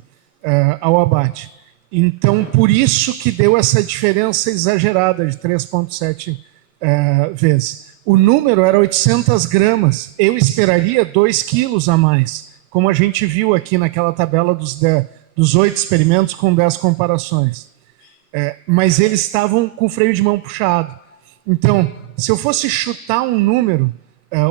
ao abate. Então, por isso que deu essa diferença exagerada de 3,7 vezes. O número era 800 gramas. Eu esperaria 2 quilos a mais, como a gente viu aqui naquela tabela dos 8 experimentos com 10 comparações. Mas eles estavam com o freio de mão puxado. Então, se eu fosse chutar um número,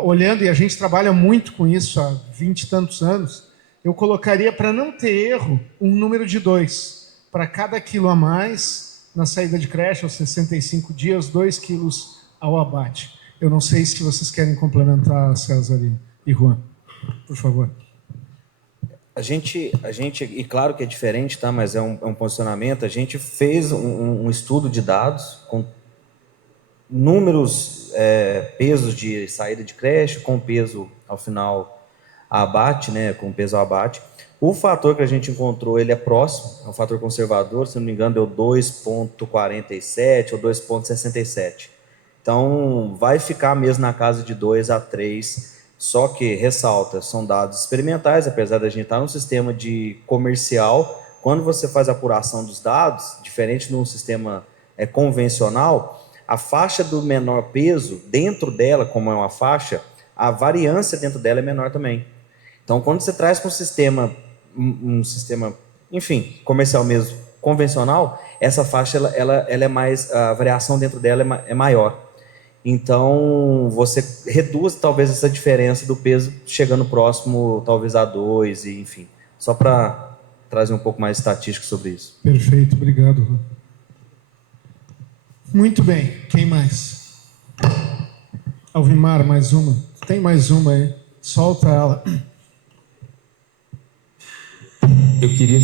olhando, e a gente trabalha muito com isso há 20 e tantos anos, eu colocaria, para não ter erro, um número de 2. Para cada quilo a mais, na saída de creche, aos 65 dias, 2 quilos ao abate. Eu não sei se vocês querem complementar, César e Juan, por favor. A gente, e claro que é diferente, tá? Mas é um posicionamento. A gente fez um estudo de dados com números, pesos de saída de creche, com peso ao final a abate, né? Com peso a abate. O fator que a gente encontrou, ele é próximo, é um fator conservador, se não me engano, deu 2,47 ou 2,67. Então, vai ficar mesmo na casa de 2 a 3, só que, ressalta, são dados experimentais, apesar da gente estar num sistema de comercial. Quando você faz a apuração dos dados, diferente de um sistema convencional, a faixa do menor peso, dentro dela, como é uma faixa, a variância dentro dela é menor também. Então, quando você traz para um sistema, enfim, comercial mesmo, convencional, essa faixa ela é mais, a variação dentro dela é maior. Então, você reduz talvez essa diferença do peso chegando próximo, talvez a 2, e enfim, só para trazer um pouco mais estatístico sobre isso. Perfeito, obrigado, Juan. Muito bem, quem mais? Alvimar, mais uma? Tem mais uma aí? Solta ela. Eu queria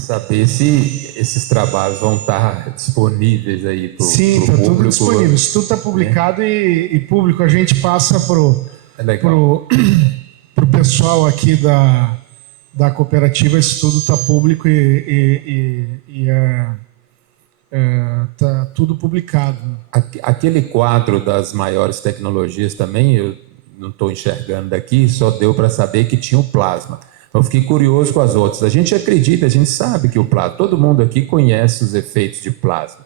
saber se esses trabalhos vão estar disponíveis aí para o público. Sim, está tudo disponível. Isso tudo está publicado e público. A gente passa para o pessoal aqui da cooperativa. Isso tudo está público e está tudo publicado. Aquele quadro das maiores tecnologias também, eu não estou enxergando daqui, só deu para saber que tinha o plasma. Eu fiquei curioso com as outras. A gente acredita, a gente sabe que o plasma, todo mundo aqui conhece os efeitos de plasma,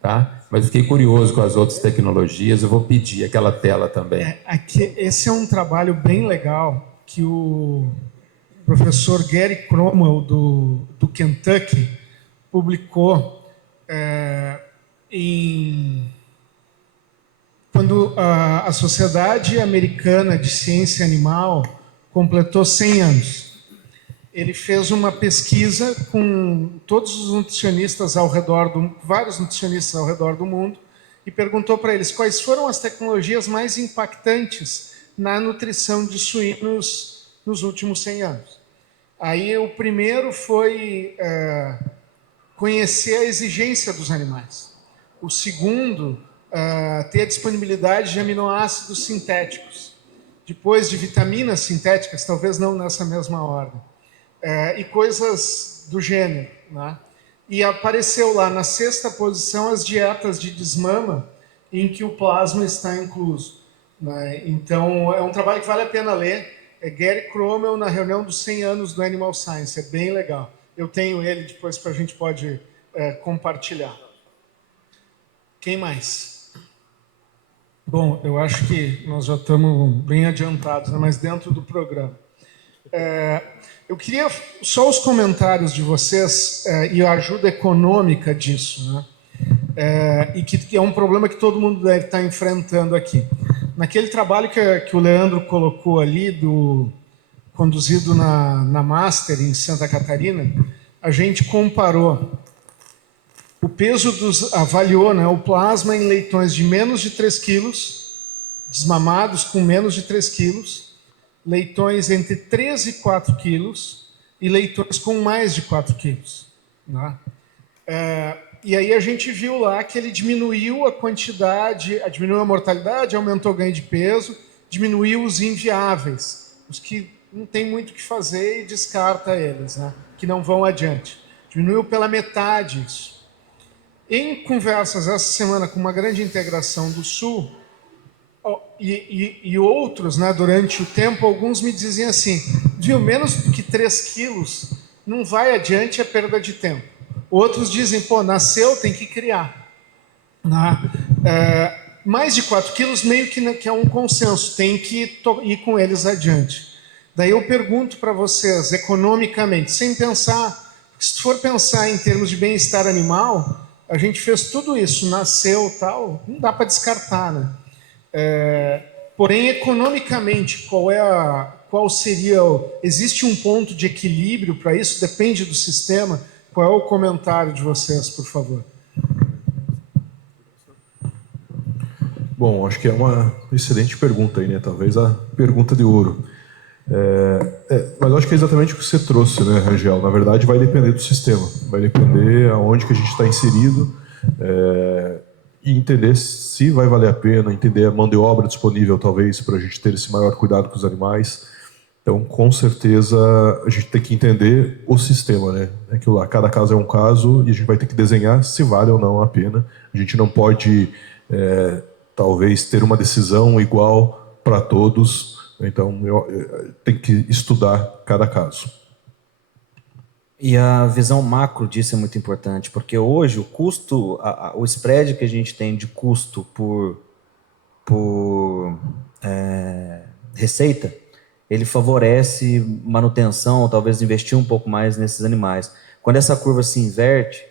tá? Mas eu fiquei curioso com as outras tecnologias, eu vou pedir aquela tela também. Esse é um trabalho bem legal que o professor Gary Cromwell, do Kentucky, publicou quando a Sociedade Americana de Ciência Animal completou 100 anos. Ele fez uma pesquisa com todos os nutricionistas ao redor vários nutricionistas ao redor do mundo, e perguntou para eles quais foram as tecnologias mais impactantes na nutrição de suínos nos últimos 100 anos. Aí o primeiro foi conhecer a exigência dos animais. O segundo, ter a disponibilidade de aminoácidos sintéticos. Depois de vitaminas sintéticas, talvez não nessa mesma ordem. E coisas do gênero, né? E apareceu lá na 6ª posição as dietas de desmama, em que o plasma está incluso, né? Então, é um trabalho que vale a pena ler. É Gary Cromwell na reunião dos 100 anos do Animal Science. É bem legal. Eu tenho ele, depois a gente pode compartilhar. Quem mais? Bom, eu acho que nós já estamos bem adiantados, né? Mas dentro do programa. Eu queria só os comentários de vocês e a ajuda econômica disso, né? E que é um problema que todo mundo deve estar enfrentando aqui. Naquele trabalho que o Leandro colocou ali, conduzido na Master em Santa Catarina, a gente comparou o peso avaliou, né, o plasma em leitões de menos de 3 quilos, desmamados com menos de 3 quilos, leitões entre 3 e 4 quilos e leitões com mais de 4 quilos. Né? E aí a gente viu lá que ele diminuiu a quantidade, diminuiu a mortalidade, aumentou o ganho de peso, diminuiu os inviáveis, os que não tem muito o que fazer e descarta eles, né? Que não vão adiante. Diminuiu pela metade isso. Em conversas essa semana com uma grande integração do Sul, e outros, né, durante o tempo, alguns me diziam assim, viu, menos do que 3 quilos não vai adiante, é perda de tempo. Outros dizem, pô, nasceu, tem que criar. Mais de 4 quilos meio que é um consenso, tem que ir com eles adiante. Daí eu pergunto para vocês, economicamente, sem pensar, se for pensar em termos de bem-estar animal, a gente fez tudo isso, nasceu tal, não dá para descartar, né? Porém, economicamente, qual seria... Existe um ponto de equilíbrio para isso? Depende do sistema. Qual é o comentário de vocês, por favor? Bom, acho que é uma excelente pergunta aí, né? Talvez a pergunta de ouro. Mas acho que é exatamente o que você trouxe, né, Rangel? Na verdade, vai depender do sistema. Vai depender aonde que a gente está inserido e entender se vai valer a pena, entender a mão de obra disponível, talvez, para a gente ter esse maior cuidado com os animais. Então, com certeza, a gente tem que entender o sistema, né? Aquilo lá, cada caso é um caso e a gente vai ter que desenhar se vale ou não a pena. A gente não pode, talvez, ter uma decisão igual para todos. Então, tem que estudar cada caso. E a visão macro disso é muito importante, porque hoje o custo, o spread que a gente tem de custo por receita, ele favorece manutenção, talvez investir um pouco mais nesses animais. Quando essa curva se inverte,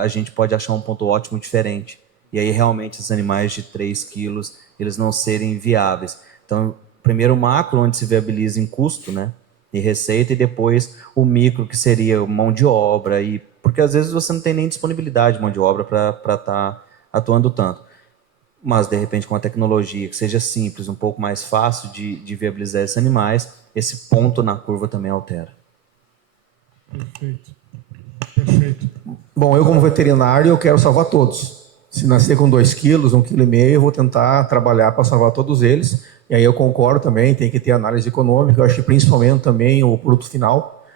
a gente pode achar um ponto ótimo diferente. E aí, realmente, esses animais de 3 quilos, eles não serem viáveis. Então, primeiro o macro, onde se viabiliza em custo, né, e receita, e depois o micro, que seria mão de obra, porque às vezes você não tem nem disponibilidade de mão de obra para estar atuando tanto. Mas, de repente, com a tecnologia que seja simples, um pouco mais fácil de viabilizar esses animais, esse ponto na curva também altera. Perfeito. Perfeito. Bom, eu como veterinário, eu quero salvar todos. Se nascer com 2 quilos, 1,5 kg, eu vou tentar trabalhar para salvar todos eles. E aí eu concordo também, tem que ter análise econômica. Eu acho que principalmente também o produto final,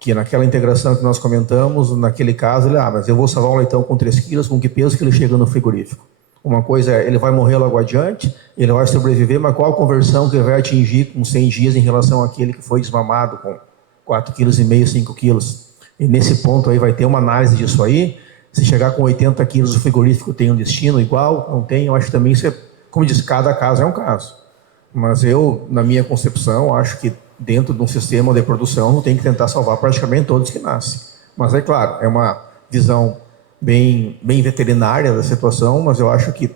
que naquela integração que nós comentamos, naquele caso, mas eu vou salvar um leitão com 3 quilos, com que peso que ele chega no frigorífico? Uma coisa é, ele vai morrer logo adiante, ele vai sobreviver, mas qual a conversão que ele vai atingir com 100 dias em relação àquele que foi desmamado com 4,5 kg, 5 quilos? E nesse ponto aí vai ter uma análise disso aí. Se chegar com 80 quilos, o frigorífico tem um destino igual? Não tem? Eu acho que também isso como diz, cada caso é um caso. Mas eu, na minha concepção, acho que dentro de um sistema de produção tem que tentar salvar praticamente todos que nascem. Mas é claro, é uma visão bem veterinária da situação, mas eu acho que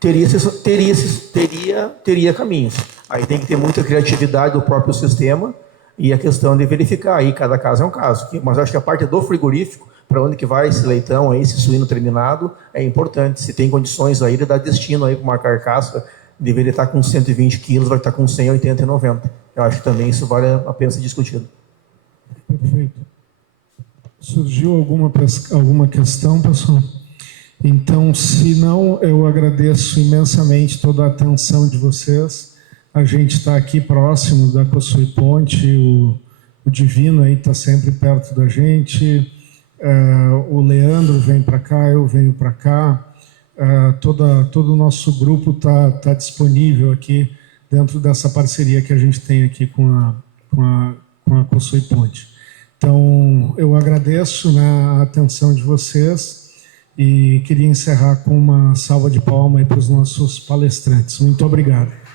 teria caminhos. Aí tem que ter muita criatividade do próprio sistema e a questão de verificar. Aí cada caso é um caso. Mas eu acho que a parte do frigorífico, para onde que vai esse leitão aí, esse suíno terminado, é importante. Se tem condições aí, ele dá destino aí para uma carcaça, deveria estar com 120 quilos, vai estar com 180 e 90. Eu acho que também isso vale a pena ser discutido. Perfeito. Surgiu alguma questão, pessoal? Então, se não, eu agradeço imensamente toda a atenção de vocês. A gente está aqui próximo da Coçoe Ponte, o Divino aí está sempre perto da gente, o Leandro vem para cá, eu venho para cá, todo o nosso grupo está disponível aqui dentro dessa parceria que a gente tem aqui com a Coçoe Ponte. Então, eu agradeço, né, a atenção de vocês e queria encerrar com uma salva de palmas para os nossos palestrantes. Muito obrigado.